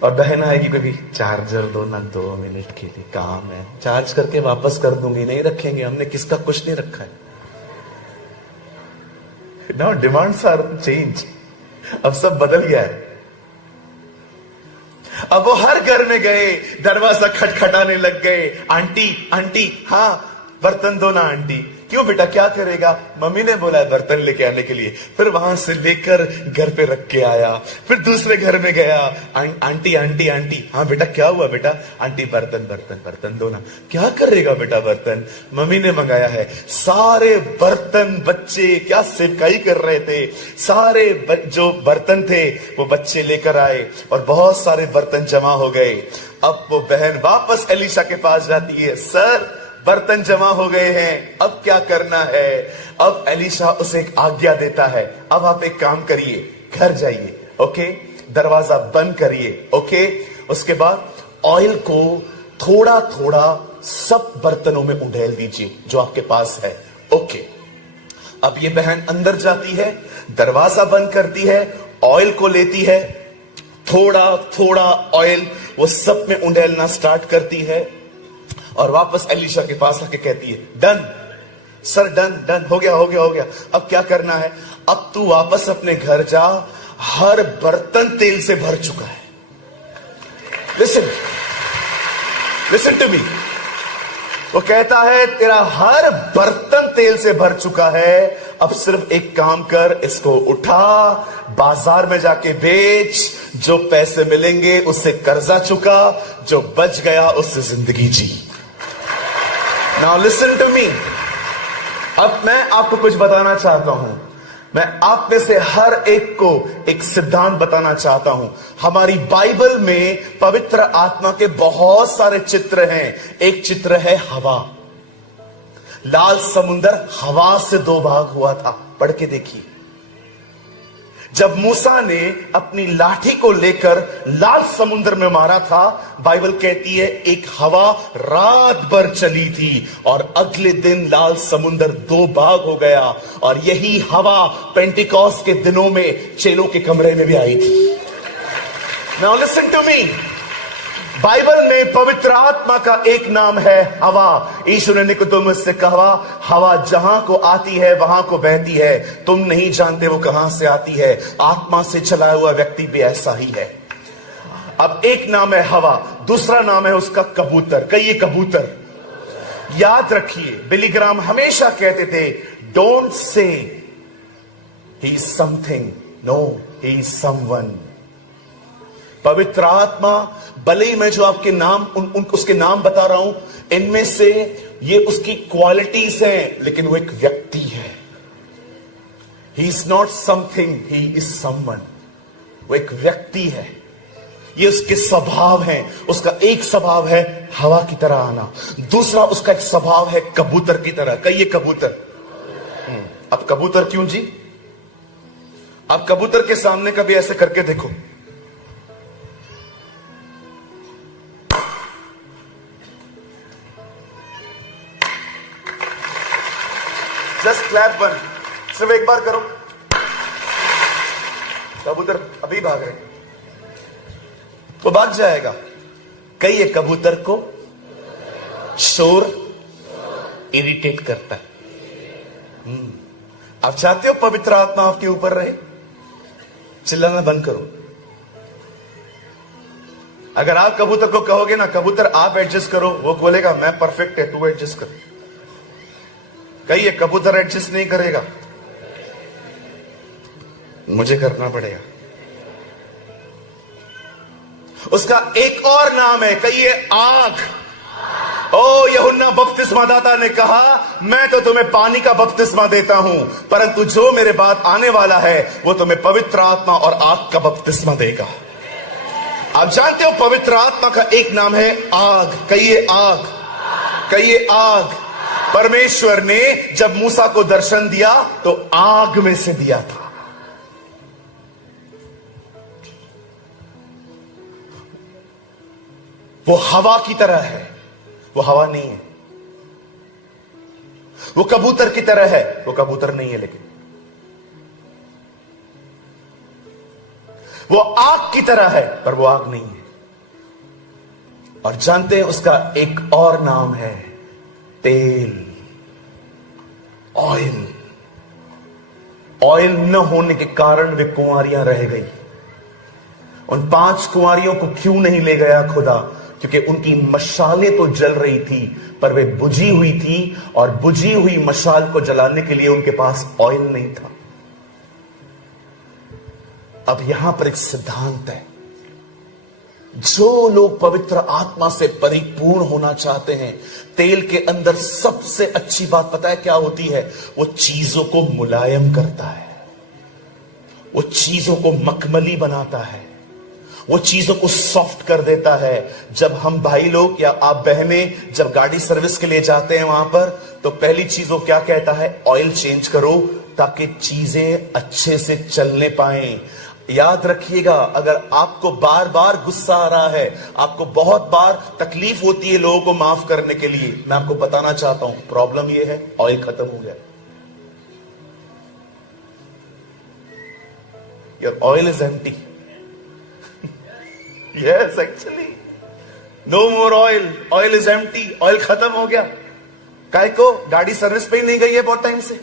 और बहन आएगी, कभी चार्जर दो ना, 2 मिनट के लिए काम है, चार्ज करके वापस कर दूंगी। नहीं रखेंगे, हमने किसका कुछ नहीं रखा है। Now demands are change. अब सब बदल गया है। अब वो हर घर में गए, दरवाजा खटखटाने लग गए, आंटी आंटी हाँ बर्तन दो ना आंटी। क्यों बेटा, क्या करेगा? मम्मी ने बोला है बर्तन लेके आने के लिए। फिर वहां से लेकर घर पे रख के आया, फिर दूसरे घर में गया, आंटी आंटी आंटी हाँ बेटा क्या हुआ बेटा? आंटी बर्तन बर्तन बर्तन दो ना। क्या करेगा बेटा बर्तन? मम्मी ने मंगाया है। सारे बर्तन बच्चे क्या सेवकाई कर रहे थे, सारे जो बर्तन थे वो बच्चे लेकर आए और बहुत सारे बर्तन जमा हो गए। अब वो बहन वापस एलीशा के पास जाती है, सर बर्तन जमा हो गए हैं, अब क्या करना है? अब एलीशा उसे एक आज्ञा देता है, अब आप एक काम करिए, घर जाइए, ओके, दरवाजा बंद करिए, ओके। उसके बाद ऑयल को थोड़ा थोड़ा सब बर्तनों में उंडेल दीजिए जो आपके पास है, ओके। अब ये बहन अंदर जाती है, दरवाजा बंद करती है, ऑयल को लेती है, थोड़ा थोड़ा ऑयल वो सब में उंडेलना स्टार्ट करती है और वापस एलीशा के पास आके कहती है, डन सर, डन डन, हो गया हो गया हो गया। अब क्या करना है? अब तू वापस अपने घर जा, हर बर्तन तेल से भर चुका है। Listen listen to me. वो कहता है तेरा हर बर्तन तेल से भर चुका है, अब सिर्फ एक काम कर, इसको उठा, बाजार में जाके बेच, जो पैसे मिलेंगे उससे कर्जा चुका, जो बच गया उससे जिंदगी जी। Now listen to me. अब मैं आपको कुछ बताना चाहता हूं। मैं आप में से हर एक को एक सिद्धांत बताना चाहता हूं। हमारी बाइबल में पवित्र आत्मा के बहुत सारे चित्र हैं। एक चित्र है हवा। लाल समुंदर हवा से दो भाग हुआ था। पढ़ के देखिए। जब मूसा ने अपनी लाठी को लेकर लाल समुद्र में मारा था, बाइबल कहती है एक हवा रात भर चली थी और अगले दिन लाल समुद्र दो भाग हो गया। और यही हवा पेंटिकॉस्ट के दिनों में चेलों के कमरे में भी आई थी। Now listen to me. Bible में पवित्र आत्मा का एक नाम है हवा। यीशु ने निकोदेमुस से कहा, हवा जहां को आती है वहां को बहती है, तुम नहीं जानते वो कहां से आती है। आत्मा से चला हुआ व्यक्ति भी ऐसा ही है। अब एक नाम है हवा, दूसरा नाम है उसका कबूतर। कहिए कबूतर। याद रखिए, बिली ग्राहम हमेशा कहते थे, don't say he is something, no he is someone. पवित्र आत्मा, भले ही मैं जो आपके नाम उसके नाम बता रहा हूं, इनमें से ये उसकी क्वालिटीज हैं, लेकिन वो एक व्यक्ति है। He is not something, he is someone. वो एक व्यक्ति है। ये उसके स्वभाव हैं। उसका एक स्वभाव है हवा की तरह आना, दूसरा उसका एक स्वभाव है कबूतर की तरह। कहिए कबूतर। अब कबूतर क्यों जी? अब कबूतर के सामने कभी ऐसे करके देखो। जस्ट क्लैप वन, सिर्फ एक बार करो। कबूतर अभी भाग रहे, तो भाग जाएगा। कई एक कबूतर को शोर इरिटेट करता है। आप चाहते हो पवित्र आत्मा आपके ऊपर रहे? चिल्लाना बंद करो। अगर आप कबूतर को कहोगे ना, कबूतर आप एडजस्ट करो, वो बोलेगा मैं परफेक्ट है, तू एडजस्ट कर। कहिए कबूतर एडजस्ट नहीं करेगा, मुझे करना पड़ेगा। उसका एक और नाम है, कहिए आग। ओ यूहन्ना बपतिस्मादाता ने कहा, मैं तो तुम्हें पानी का बपतिस्मा देता हूं, परंतु जो मेरे बाद आने वाला है वो तुम्हें पवित्र आत्मा और आग का बपतिस्मा देगा। आप जानते हो पवित्र आत्मा का एक नाम है आग। कहिए आग, कहिए आग। परमेश्वर ने जब मूसा को दर्शन दिया तो आग में से दिया था। वो हवा की तरह है, वो हवा नहीं है। वो कबूतर की तरह है, वो कबूतर नहीं है। लेकिन वो आग की तरह है, पर वो आग नहीं है। और जानते हैं उसका एक और नाम है तेल, ऑयल। ऑयल न होने के कारण वे कुंवारियां रह गई। उन 5 कुंवारियों को क्यों नहीं ले गया खुदा? क्योंकि उनकी मशालें तो जल रही थी, पर वे बुझी हुई थी, और बुझी हुई मशाल को जलाने के लिए उनके पास ऑयल नहीं था। अब यहां पर एक सिद्धांत है, जो लोग पवित्र आत्मा से परिपूर्ण होना चाहते हैं, तेल के अंदर सबसे अच्छी बात पता है क्या होती है? वो चीजों को मुलायम करता है, वो चीजों को मखमली बनाता है, वो चीजों को सॉफ्ट कर देता है। जब हम भाई लोग या आप बहनें जब गाड़ी सर्विस के लिए जाते हैं वहां पर, तो पहली चीज वो क्या कहता है? ऑयल चेंज करो ताकि चीजें अच्छे से चलने पाएं। याद रखिएगा, अगर आपको बार बार गुस्सा आ रहा है, आपको बहुत बार तकलीफ होती है लोगों को माफ करने के लिए, मैं आपको बताना चाहता हूं प्रॉब्लम यह है ऑयल खत्म हो गया। Your oil is empty. Yes, actually no more oil, oil is empty. Oil खत्म हो गया। काहे को? गाड़ी सर्विस पे ही नहीं गई है बहुत टाइम से।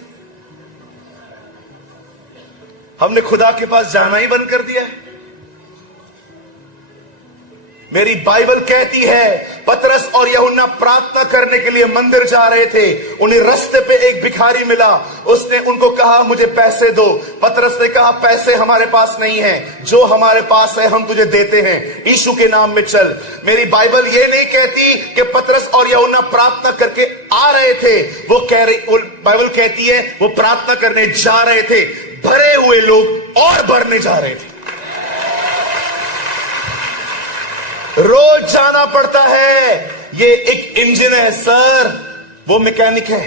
हमने खुदा के पास जाना ही बंद कर दिया है। मेरी बाइबल कहती है पतरस और यूहन्ना प्रार्थना करने के लिए मंदिर जा रहे थे। उन्हें रास्ते पे एक भिखारी मिला। उसने उनको कहा मुझे पैसे दो। पतरस ने कहा पैसे हमारे पास नहीं है, जो हमारे पास है हम तुझे देते हैं, यीशु के नाम में चल। मेरी बाइबल ये नहीं कहती कि पतरस और यूहन्ना प्रार्थना करके आ रहे थे। वो बाइबल कहती है वो प्रार्थना करने जा रहे थे। भरे हुए लोग और भरने जा रहे थे। रोज जाना पड़ता है। ये एक इंजन है सर, वो मैकेनिक है।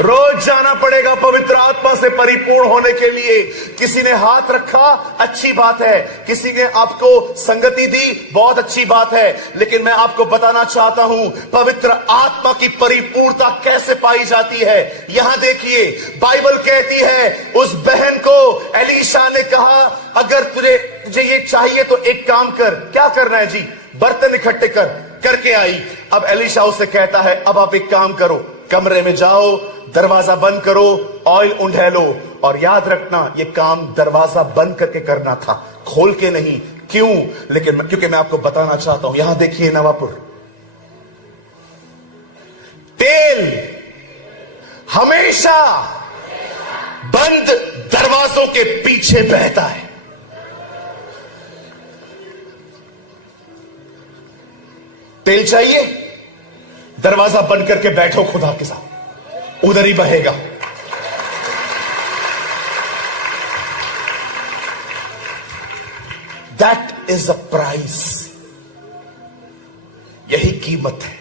रोज जाना पड़ेगा पवित्र आत्मा से परिपूर्ण होने के लिए। किसी ने हाथ रखा, अच्छी बात है। किसी ने आपको संगति दी, बहुत अच्छी बात है। लेकिन मैं आपको बताना चाहता हूं पवित्र आत्मा की परिपूर्णता कैसे पाई जाती है। यहां देखिए, बाइबल कहती है उस बहन को एलीशा ने कहा अगर तुझे ये चाहिए तो एक काम कर। क्या करना है जी? बर्तन इकट्ठे करके आई। अब एलीशा उसे कहता है अब आप एक काम करो, कमरे में जाओ, दरवाजा बंद करो, ऑयल उंडेलो। और याद रखना ये काम दरवाजा बंद करके करना था, खोल के नहीं। क्यों? क्योंकि मैं आपको बताना चाहता हूं। यहां देखिए नवापुर, तेल हमेशा बंद दरवाजों के पीछे बहता है। तेल चाहिए, दरवाजा बंद करके बैठो खुदा के साथ, उधर ही बहेगा। That is a price. यही कीमत है।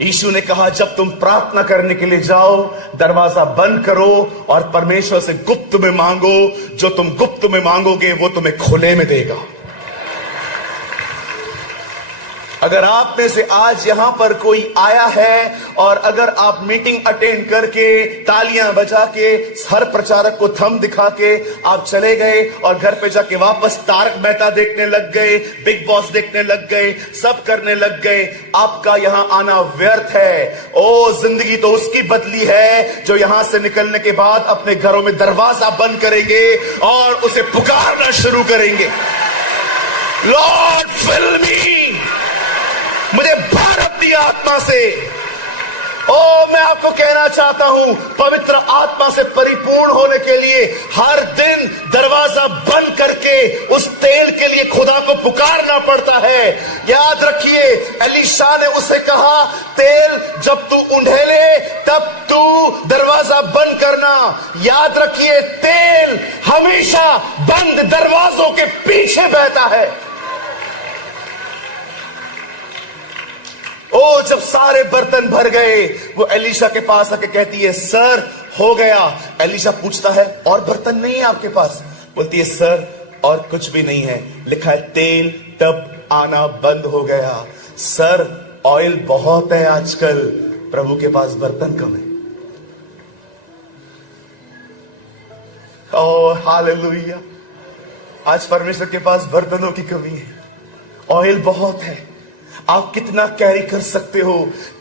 यीशु ने कहा जब तुम प्रार्थना करने के लिए जाओ, दरवाजा बंद करो और परमेश्वर से गुप्त में मांगो। जो तुम गुप्त में मांगोगे वो तुम्हें खुले में देगा। अगर आप में से आज यहां पर कोई आया है और अगर आप मीटिंग अटेंड करके तालियां बजा के हर प्रचारक को थंब दिखा के आप चले गए और घर पे जाके वापस तारक मेहता देखने लग गए, बिग बॉस देखने लग गए, सब करने लग गए, आपका यहां आना व्यर्थ है। ओ जिंदगी तो उसकी बदली है जो यहां से निकलने के बाद अपने घरों में दरवाजा बंद करेंगे और उसे पुकारना शुरू करेंगे, लॉर्ड फिल मी, मुझे भर अपनी आत्मा से। ओ मैं आपको कहना चाहता हूं पवित्र आत्मा से परिपूर्ण होने के लिए हर दिन दरवाजा बंद करके उस तेल के लिए खुदा को पुकारना पड़ता है। याद रखिए एलीशा ने उसे कहा तेल जब तू उंडेले तब तू दरवाजा बंद करना। याद रखिए तेल हमेशा बंद दरवाजों के पीछे बहता है। ओ जब सारे बर्तन भर गए वो एलीशा के पास आके कहती है सर हो गया। एलीशा पूछता है और बर्तन नहीं है आपके पास? बोलती है सर और कुछ भी नहीं है, लिखा है तेल तब आना बंद हो गया। सर ऑयल बहुत है आजकल, प्रभु के पास बर्तन कम है। ओ हालेलुया, आज परमेश्वर के पास बर्तनों की कमी है, ऑयल बहुत है। आप कितना कैरी कर सकते हो?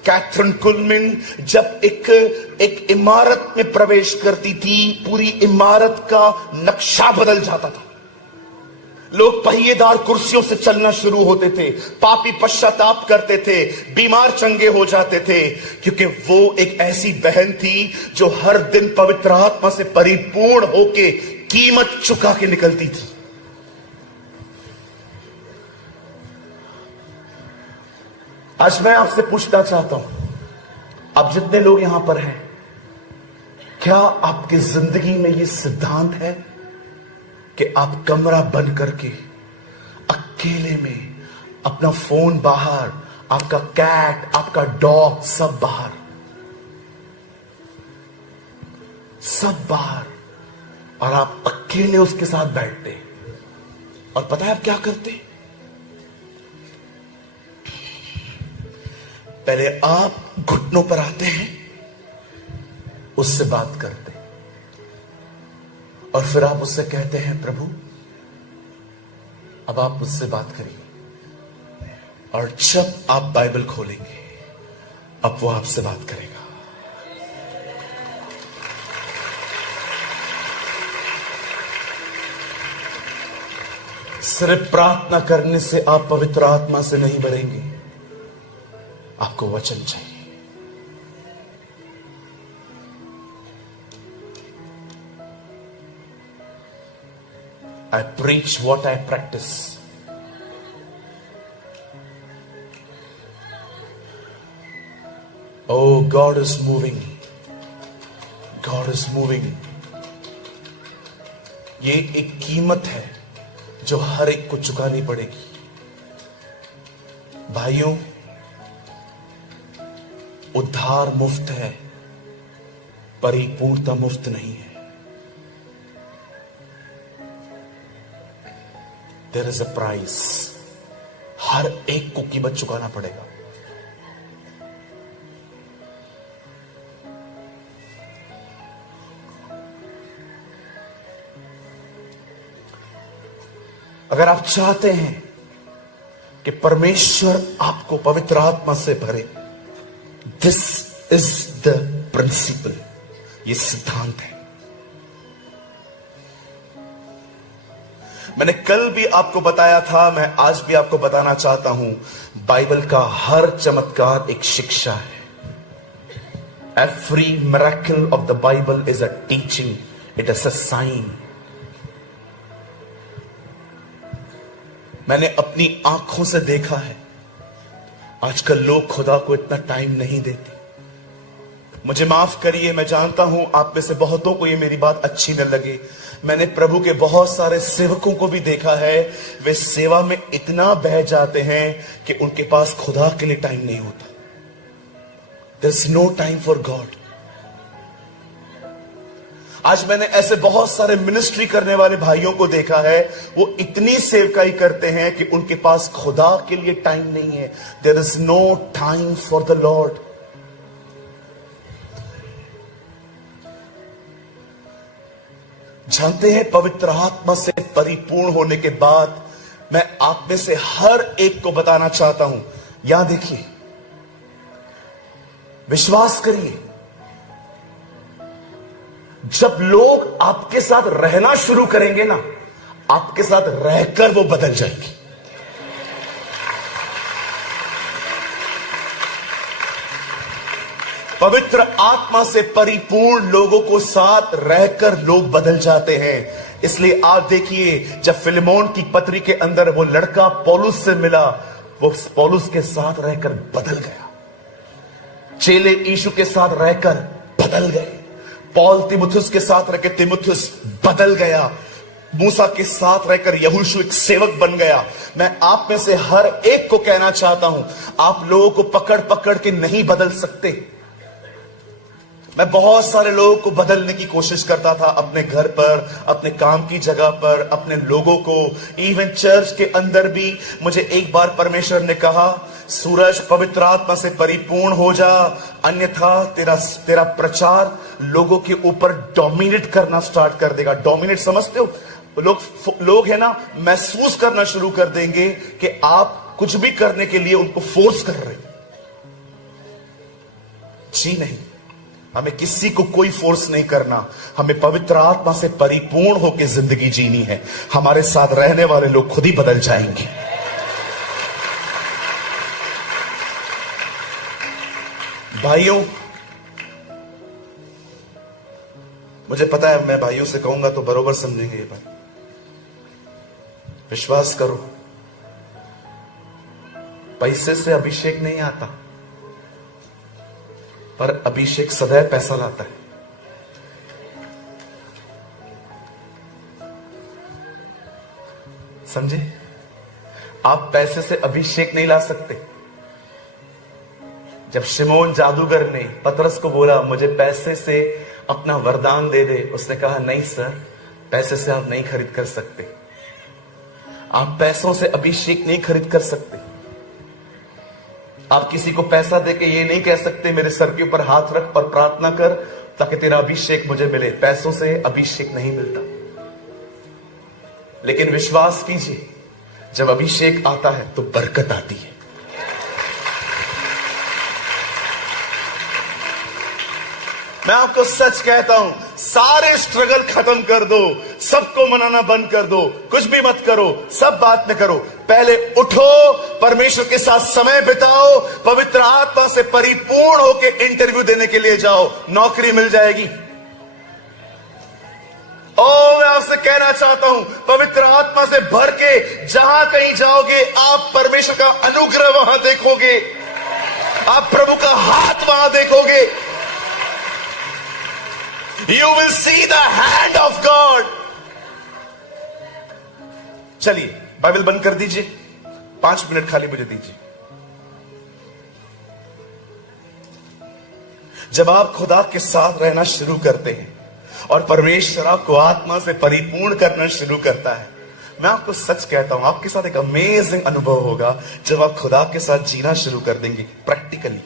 कैथरीन कुलमिन जब एक इमारत में प्रवेश करती थी, पूरी इमारत का नक्शा बदल जाता था। लोग पहिएदार कुर्सियों से चलना शुरू होते थे, पापी पश्चाताप करते थे, बीमार चंगे हो जाते थे, क्योंकि वो एक ऐसी बहन थी जो हर दिन पवित्र आत्मा से परिपूर्ण होके कीमत चुका के निकलती थी। आज मैं आपसे पूछना चाहता हूं, आप जितने लोग यहां पर हैं, क्या आपकी जिंदगी में यह सिद्धांत है कि आप कमरा बंद करके अकेले में अपना फोन बाहर, आपका कैट, आपका डॉग सब बाहर, और आप अकेले उसके साथ बैठते और पता है आप क्या करते? पहले आप घुटनों पर आते हैं, उससे बात करते हैं और फिर आप उससे कहते हैं प्रभु अब आप मुझसे बात करिए। और जब आप बाइबल खोलेंगे अब वो आपसे बात करेगा। सिर्फ प्रार्थना करने से आप पवित्र आत्मा से नहीं भरेंगे, आपको वचन चाहिए। I preach what I practice. Oh, God is moving. God is moving. ये एक कीमत है जो हर एक को चुकानी पड़ेगी। भाइयों, उद्धार मुफ्त है, परिपूर्णता मुफ्त नहीं है। There is a price. हर एक को कीमत चुकाना पड़ेगा। अगर आप चाहते हैं कि परमेश्वर आपको पवित्र आत्मा से भरे, दिस इज द प्रिंसिपल, ये सिद्धांत है। मैंने कल भी आपको बताया था, मैं आज भी आपको बताना चाहता हूं, बाइबल का हर चमत्कार एक शिक्षा है। Every miracle of the Bible is a teaching, it is a sign. मैंने अपनी आंखों से देखा है, आजकल लोग खुदा को इतना टाइम नहीं देते। मुझे माफ करिए, मैं जानता हूं आप में से बहुतों को ये मेरी बात अच्छी न लगे। मैंने प्रभु के बहुत सारे सेवकों को भी देखा है, वे सेवा में इतना बह जाते हैं कि उनके पास खुदा के लिए टाइम नहीं होता। There is no time for God. आज मैंने ऐसे बहुत सारे मिनिस्ट्री करने वाले भाइयों को देखा है, वो इतनी सेवकाई करते हैं कि उनके पास खुदा के लिए टाइम नहीं है। There is no time for the Lord. जानते हैं, पवित्र आत्मा से परिपूर्ण होने के बाद मैं आप में से हर एक को बताना चाहता हूं, यहां देखिए, विश्वास करिए, जब लोग आपके साथ रहना शुरू करेंगे ना, आपके साथ रहकर वो बदल जाएंगे। पवित्र आत्मा से परिपूर्ण लोगों को साथ रहकर लोग बदल जाते हैं। इसलिए आप देखिए, जब फिलेमोन की पत्री के अंदर वो लड़का पौलुस से मिला, वो पौलुस के साथ रहकर बदल गया। चेले यीशु के साथ रहकर बदल गए। पौल तिमुथियुस के साथ रहकर तिमुथियुस बदल गया। मूसा के साथ रहकर यहोशू एक सेवक बन गया। मैं आप में से हर एक को कहना चाहता हूं, आप लोगों को पकड़ पकड़ के नहीं बदल सकते। मैं बहुत सारे लोगों को बदलने की कोशिश करता था, अपने घर पर, अपने काम की जगह पर, अपने लोगों को, इवन चर्च के अंदर भी। मुझे एक बार परमेश्वर ने कहा, सूरज पवित्र आत्मा से परिपूर्ण हो जा, अन्यथा तेरा प्रचार लोगों के ऊपर डोमिनेट करना स्टार्ट कर देगा। डोमिनेट समझते हो? लोग है ना, महसूस करना शुरू कर देंगे कि आप कुछ भी करने के लिए उनको फोर्स कर रहे हो। जी नहीं, हमें किसी को कोई फोर्स नहीं करना। हमें पवित्र आत्मा से परिपूर्ण होकर जिंदगी जीनी है। हमारे साथ रहने वाले लोग खुद ही बदल जाएंगे। भाइयों, मुझे पता है मैं भाइयों से कहूंगा तो बरोबर समझेंगे ये बात। विश्वास करो, पैसे से अभिषेक नहीं आता, पर अभिषेक सदैव पैसा लाता है। समझे? आप पैसे से अभिषेक नहीं ला सकते। जब शिमोन जादूगर ने पतरस को बोला, मुझे पैसे से अपना वरदान दे दे, उसने कहा, नहीं सर, पैसे से आप नहीं खरीद कर सकते। आप पैसों से अभिषेक नहीं खरीद कर सकते। आप किसी को पैसा देके ये नहीं कह सकते, मेरे सर के ऊपर हाथ रख और प्रार्थना कर ताकि तेरा अभिषेक मुझे मिले। पैसों से अभिषेक नहीं मिलता। लेकिन विश्वास कीजिए, जब अभिषेक आता है तो बरकत आती है। मैं आपको सच कहता हूं, सारे स्ट्रगल खत्म कर दो, सबको मनाना बंद कर दो, कुछ भी मत करो, सब बात में करो। पहले उठो, परमेश्वर के साथ समय बिताओ, पवित्र आत्मा से परिपूर्ण होकर इंटरव्यू देने के लिए जाओ, नौकरी मिल जाएगी। और मैं आपसे कहना चाहता हूं, पवित्र आत्मा से भर के जहां कहीं जाओगे, आप परमेश्वर का अनुग्रह वहां देखोगे, आप प्रभु का हाथ वहां देखोगे। You will see the hand of God. चलिए बाइबल बंद कर दीजिए, 5 मिनट खाली मुझे दीजिए। जब आप खुदा के साथ रहना शुरू करते हैं और परमेश्वर आपको आत्मा से परिपूर्ण करना शुरू करता है, मैं आपको सच कहता हूं, आपके साथ एक अमेजिंग अनुभव होगा जब आप खुदा के साथ जीना शुरू कर देंगे प्रैक्टिकली।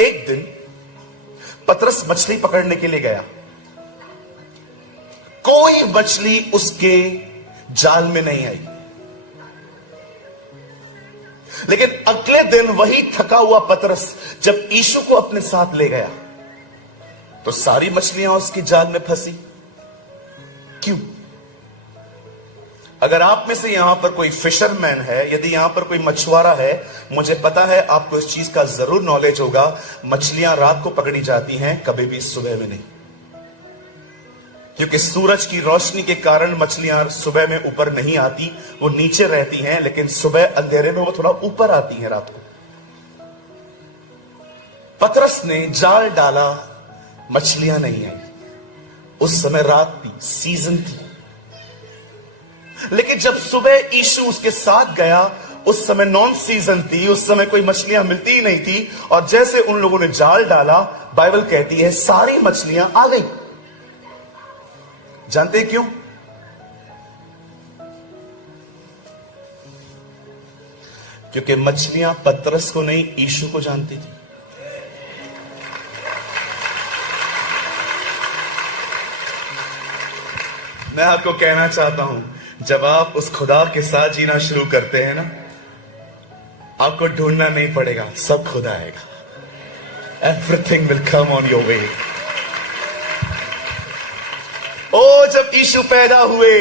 एक दिन पतरस मछली पकड़ने के लिए गया, कोई मछली उसके जाल में नहीं आई, लेकिन अगले दिन वही थका हुआ पतरस जब यीशु को अपने साथ ले गया तो सारी मछलियां उसके जाल में फंसी। क्यों? अगर आप में से यहां पर कोई फिशरमैन है, यदि यहां पर कोई मछुआरा है, मुझे पता है आपको इस चीज का जरूर नॉलेज होगा, मछलियां रात को पकड़ी जाती हैं, कभी भी सुबह में नहीं। क्योंकि सूरज की रोशनी के कारण मछलियां सुबह में ऊपर नहीं आती, वो नीचे रहती हैं, लेकिन सुबह अंधेरे में वो थोड़ा ऊपर आती हैं रात को। पतरस ने जाल डाला, मछलियां नहीं आई। उस समय रात थी, सीजन थी। लेकिन जब सुबह यीशु उसके साथ गया, उस समय नॉन सीजन थी, उस समय कोई मछलियां मिलती ही नहीं थी, और जैसे उन लोगों ने जाल डाला, बाइबल कहती है सारी मछलियां आ गई। जानते हैं क्यों? क्योंकि मछलियां पतरस को नहीं, यीशु को जानती थी। मैं आपको कहना चाहता हूं, जब आप उस खुदा के साथ जीना शुरू करते हैं ना, आपको ढूंढना नहीं पड़ेगा, सब खुद आएगा। Everything will come on your way. ओ जब यीशु पैदा हुए,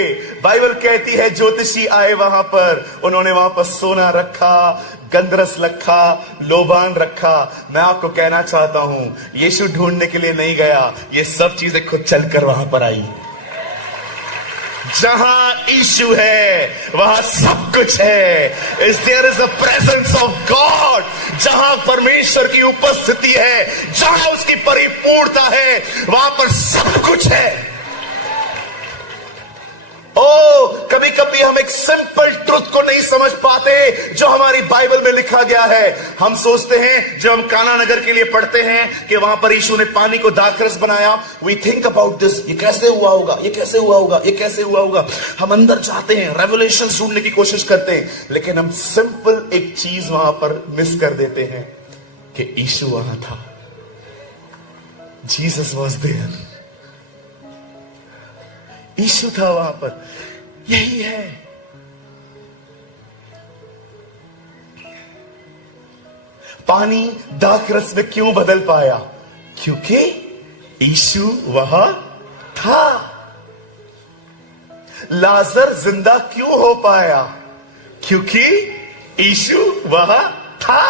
बाइबल कहती है ज्योतिषी आए वहां पर, उन्होंने वहां पर सोना रखा, गंधरस रखा, लोबान रखा। मैं आपको कहना चाहता हूं, यीशु ढूंढने के लिए नहीं गया, ये सब चीजें खुद चलकर वहां पर आई। जहां यीशु है वहां सब कुछ है। There is a presence of God. जहां परमेश्वर की उपस्थिति है, जहां उसकी परिपूर्णता है, वहां पर सब कुछ है। ओ कभी कभी हम एक सिंपल ट्रुथ को नहीं समझ पाते जो हमारी बाइबल में लिखा गया है। हम सोचते हैं, जब हम काना नगर के लिए पढ़ते हैं कि वहां पर यीशु ने पानी को दाखरस बनाया, वी थिंक अबाउट दिस, ये कैसे हुआ होगा, ये कैसे हुआ होगा, ये कैसे हुआ होगा। हम अंदर जाते हैं, रेवलेशन ढूंढने की कोशिश करते हैं, लेकिन हम सिंपल एक चीज वहां पर मिस कर देते हैं कि यीशु वहां था। जीसस वाज देयर, यीशु था वहां पर। यही है, पानी दाखरस में क्यों बदल पाया? क्योंकि यीशु वहां था। लाजर जिंदा क्यों हो पाया? क्योंकि यीशु वहां था।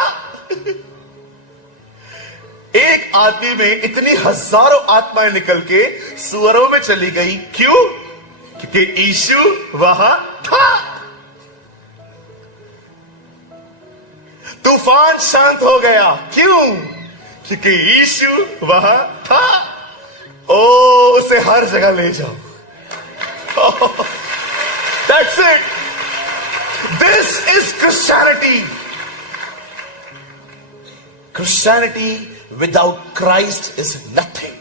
एक आदमी में इतनी हजारों आत्माएं निकल के सुअरों में चली गई, क्यों? क्योंकि यीशु वहां था। तूफान शांत हो गया, क्यों? क्योंकि यीशु वहां था। ओ उसे हर जगह ले जाओ। That's it. This is Christianity. Christianity without Christ is nothing.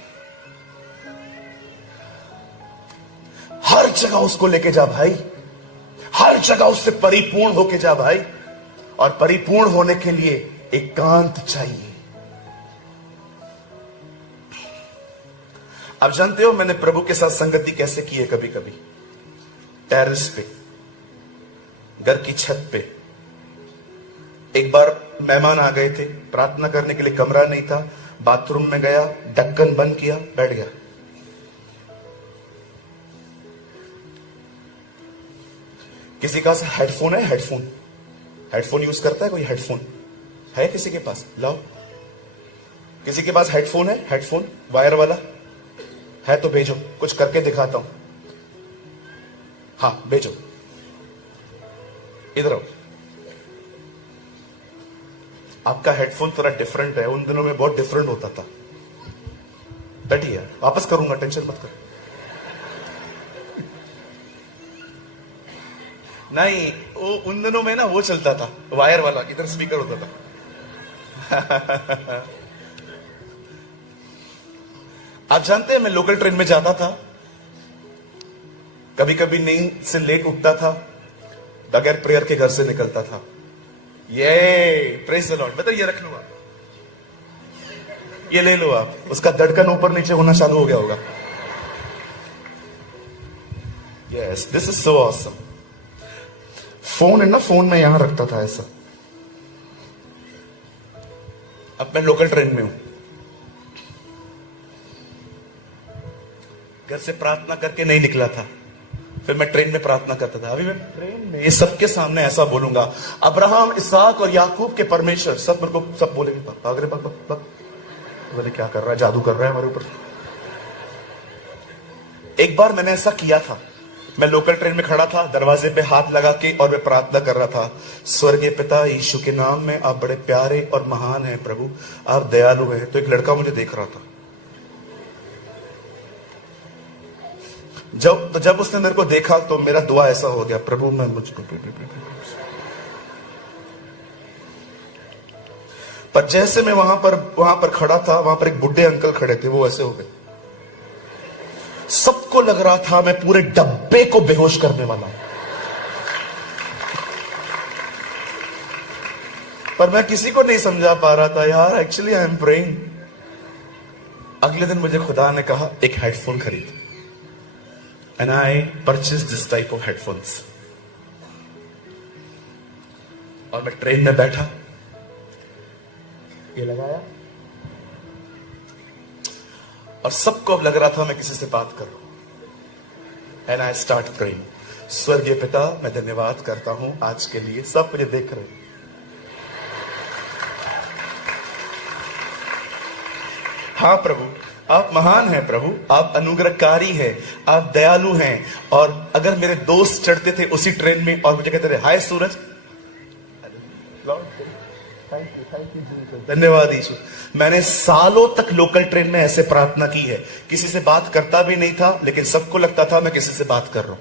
हर जगह उसको लेके जा भाई, हर जगह उससे परिपूर्ण होके जा भाई। और परिपूर्ण होने के लिए एकांत चाहिए। आप जानते हो मैंने प्रभु के साथ संगति कैसे की है? कभी कभी टेरेस पे, घर की छत पे। एक बार मेहमान आ गए थे, प्रार्थना करने के लिए कमरा नहीं था, बाथरूम में गया, ढक्कन बंद किया, बैठ गया। किसी का हेडफोन है? हेडफोन यूज करता है कोई? हेडफोन है किसी के पास? लाओ। किसी के पास हेडफोन है? हेडफोन वायर वाला है तो भेजो, कुछ करके दिखाता हूं। हाँ भेजो, इधर आओ। आपका हेडफोन थोड़ा डिफरेंट है, उन दिनों में बहुत डिफरेंट होता था। बैठिए, वापस करूंगा, टेंशन मत कर। नहीं, वो उन दिनों में ना वो चलता था वायर वाला, इधर स्पीकर होता था। आप जानते हैं मैं लोकल ट्रेन में जाता था, कभी कभी नींद से लेट उठता था, बगैर प्रेयर के घर से निकलता था। ये प्रेज द लॉर्ड। मैं तो ये रख लूंगा, ये ले लो आप, उसका धड़कन ऊपर नीचे होना चालू हो गया होगा। Yes, this is so awesome. Phone है ना, फोन में यहां रखता था ऐसा। अब मैं लोकल ट्रेन में हूं, घर से प्रार्थना करके नहीं निकला था, फिर मैं ट्रेन में प्रार्थना करता था। अभी मैं ट्रेन में ये सबके सामने ऐसा बोलूंगा, अब्राहम, इसहाक और याकूब के परमेश्वर, सब मेरे को सब बोलेंगे अगरे बोले क्या कर रहा है, जादू कर रहा है हमारे ऊपर। एक बार मैंने ऐसा किया था, मैं लोकल ट्रेन में खड़ा था, दरवाजे पे हाथ लगा के, और मैं प्रार्थना कर रहा था, स्वर्गीय पिता यीशु के नाम में आप बड़े प्यारे और महान हैं प्रभु, आप दयालु हैं। तो एक लड़का मुझे देख रहा था। जब उसने मेरे को देखा तो मेरा दुआ ऐसा हो गया, प्रभु मैं मुझको। पर जैसे मैं वहां पर खड़ा था, वहां पर एक बुढ़े अंकल खड़े थे, वो ऐसे हो गए। सबको लग रहा था मैं पूरे डब्बे को बेहोश करने वाला हूं, पर मैं किसी को नहीं समझा पा रहा था यार, एक्चुअली आई एम प्रेइंग। अगले दिन मुझे खुदा ने कहा एक हेडफोन खरीद, and I purchase this type of headphones. और मैं ट्रेन में बैठा, ये लगाया, और सबको अब लग रहा था मैं किसी से बात कर रहा हूं। एंड आई स्टार्ट प्रेइंग, स्वर्गीय पिता मैं धन्यवाद करता हूं आज के लिए, सब मुझे देख रहे हैं। हाँ प्रभु, आप महान हैं प्रभु, आप अनुग्रहकारी हैं, आप दयालु हैं। और अगर मेरे दोस्त चढ़ते थे उसी ट्रेन में और मुझे कहते थे हाय सूरज, थैंक यू, धन्यवाद यीशु। मैंने सालों तक लोकल ट्रेन में ऐसे प्रार्थना की है, किसी से बात करता भी नहीं था, लेकिन सबको लगता था मैं किसी से बात कर रहा हूं।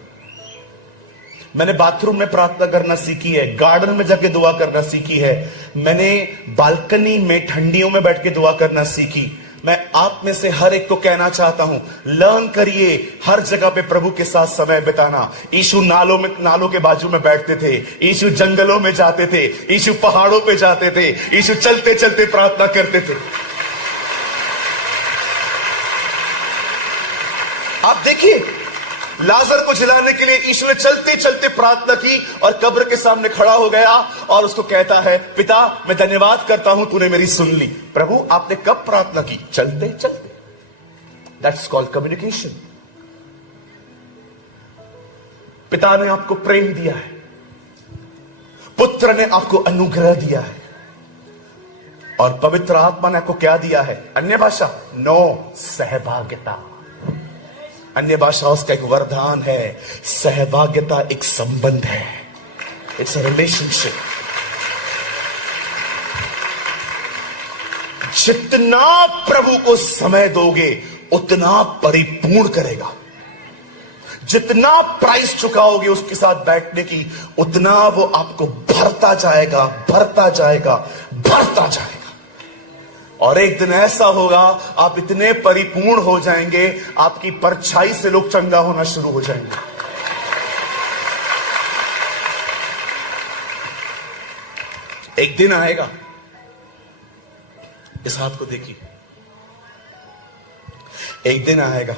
मैंने बाथरूम में प्रार्थना करना सीखी है, गार्डन में जाके दुआ करना सीखी है, मैंने बालकनी में ठंडियों में बैठ के दुआ करना सीखी। मैं आप में से हर एक को कहना चाहता हूं, लर्न करिए हर जगह पे प्रभु के साथ समय बिताना। यीशु नालों के बाजू में बैठते थे, यीशु जंगलों में जाते थे, यीशु पहाड़ों पे जाते थे, यीशु चलते चलते प्रार्थना करते थे। आप देखिए, लाजर को जिलाने के लिए यीशु ने चलते चलते प्रार्थना की और कब्र के सामने खड़ा हो गया और उसको कहता है, पिता मैं धन्यवाद करता हूं तूने मेरी सुन ली। प्रभु आपने कब प्रार्थना की? चलते चलते। That's called communication. पिता ने आपको प्रेम दिया है, पुत्र ने आपको अनुग्रह दिया है, और पवित्र आत्मा ने आपको क्या दिया है? अन्य भाषा? नो, सहभागिता। अन्य भाषा उसका एक वरदान है, सहभागिता एक संबंध है, इट्स अ रिलेशनशिप। जितना प्रभु को समय दोगे उतना परिपूर्ण करेगा, जितना प्राइस चुकाओगे उसके साथ बैठने की, उतना वो आपको भरता जाएगा, भरता जाएगा, भरता जाएगा। और एक दिन ऐसा होगा आप इतने परिपूर्ण हो जाएंगे, आपकी परछाई से लोग चंगा होना शुरू हो जाएंगे। एक दिन आएगा, इस हाथ को देखिए, एक दिन आएगा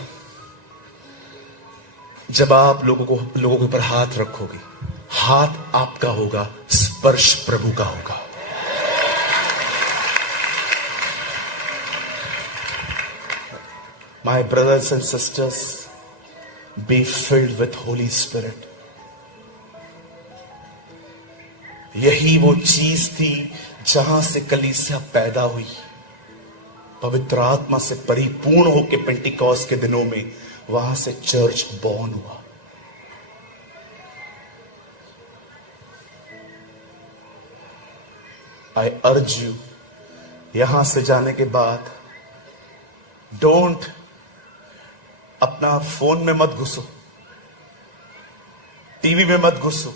जब आप लोगों के ऊपर हाथ रखोगे, हाथ आपका होगा, स्पर्श प्रभु का होगा। My brothers and sisters, be filled with Holy Spirit. यही वो चीज थी जहां से कलीसिया पैदा हुई। पवित्र आत्मा से परिपूर्ण होकर पेंटिकॉस्ट के दिनों में वहां से चर्च बॉर्न हुआ। आई अर्ज यू, यहां से जाने के बाद डोंट, अपना फोन में मत घुसो, टीवी में मत घुसो,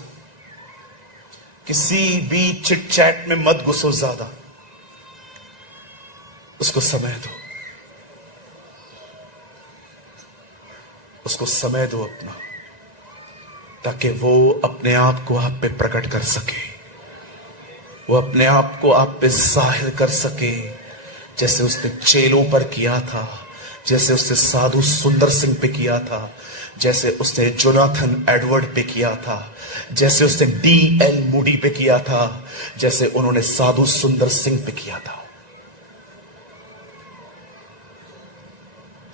किसी भी चिट चैट में मत घुसो ज्यादा। उसको समय दो, उसको समय दो अपना, ताकि वो अपने आप को आप पे प्रकट कर सके, वो अपने आप को आप पे जाहिर कर सके, जैसे उसने चेलों पर किया था, जैसे उसने साधु सुंदर सिंह पे किया था, जैसे उसने जोनाथन एडवर्ड पे किया था, जैसे उसने D.L. मूडी पे किया था, जैसे उन्होंने साधु सुंदर सिंह पे किया था।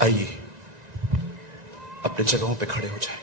आइए अपने जगहों पे खड़े हो जाए।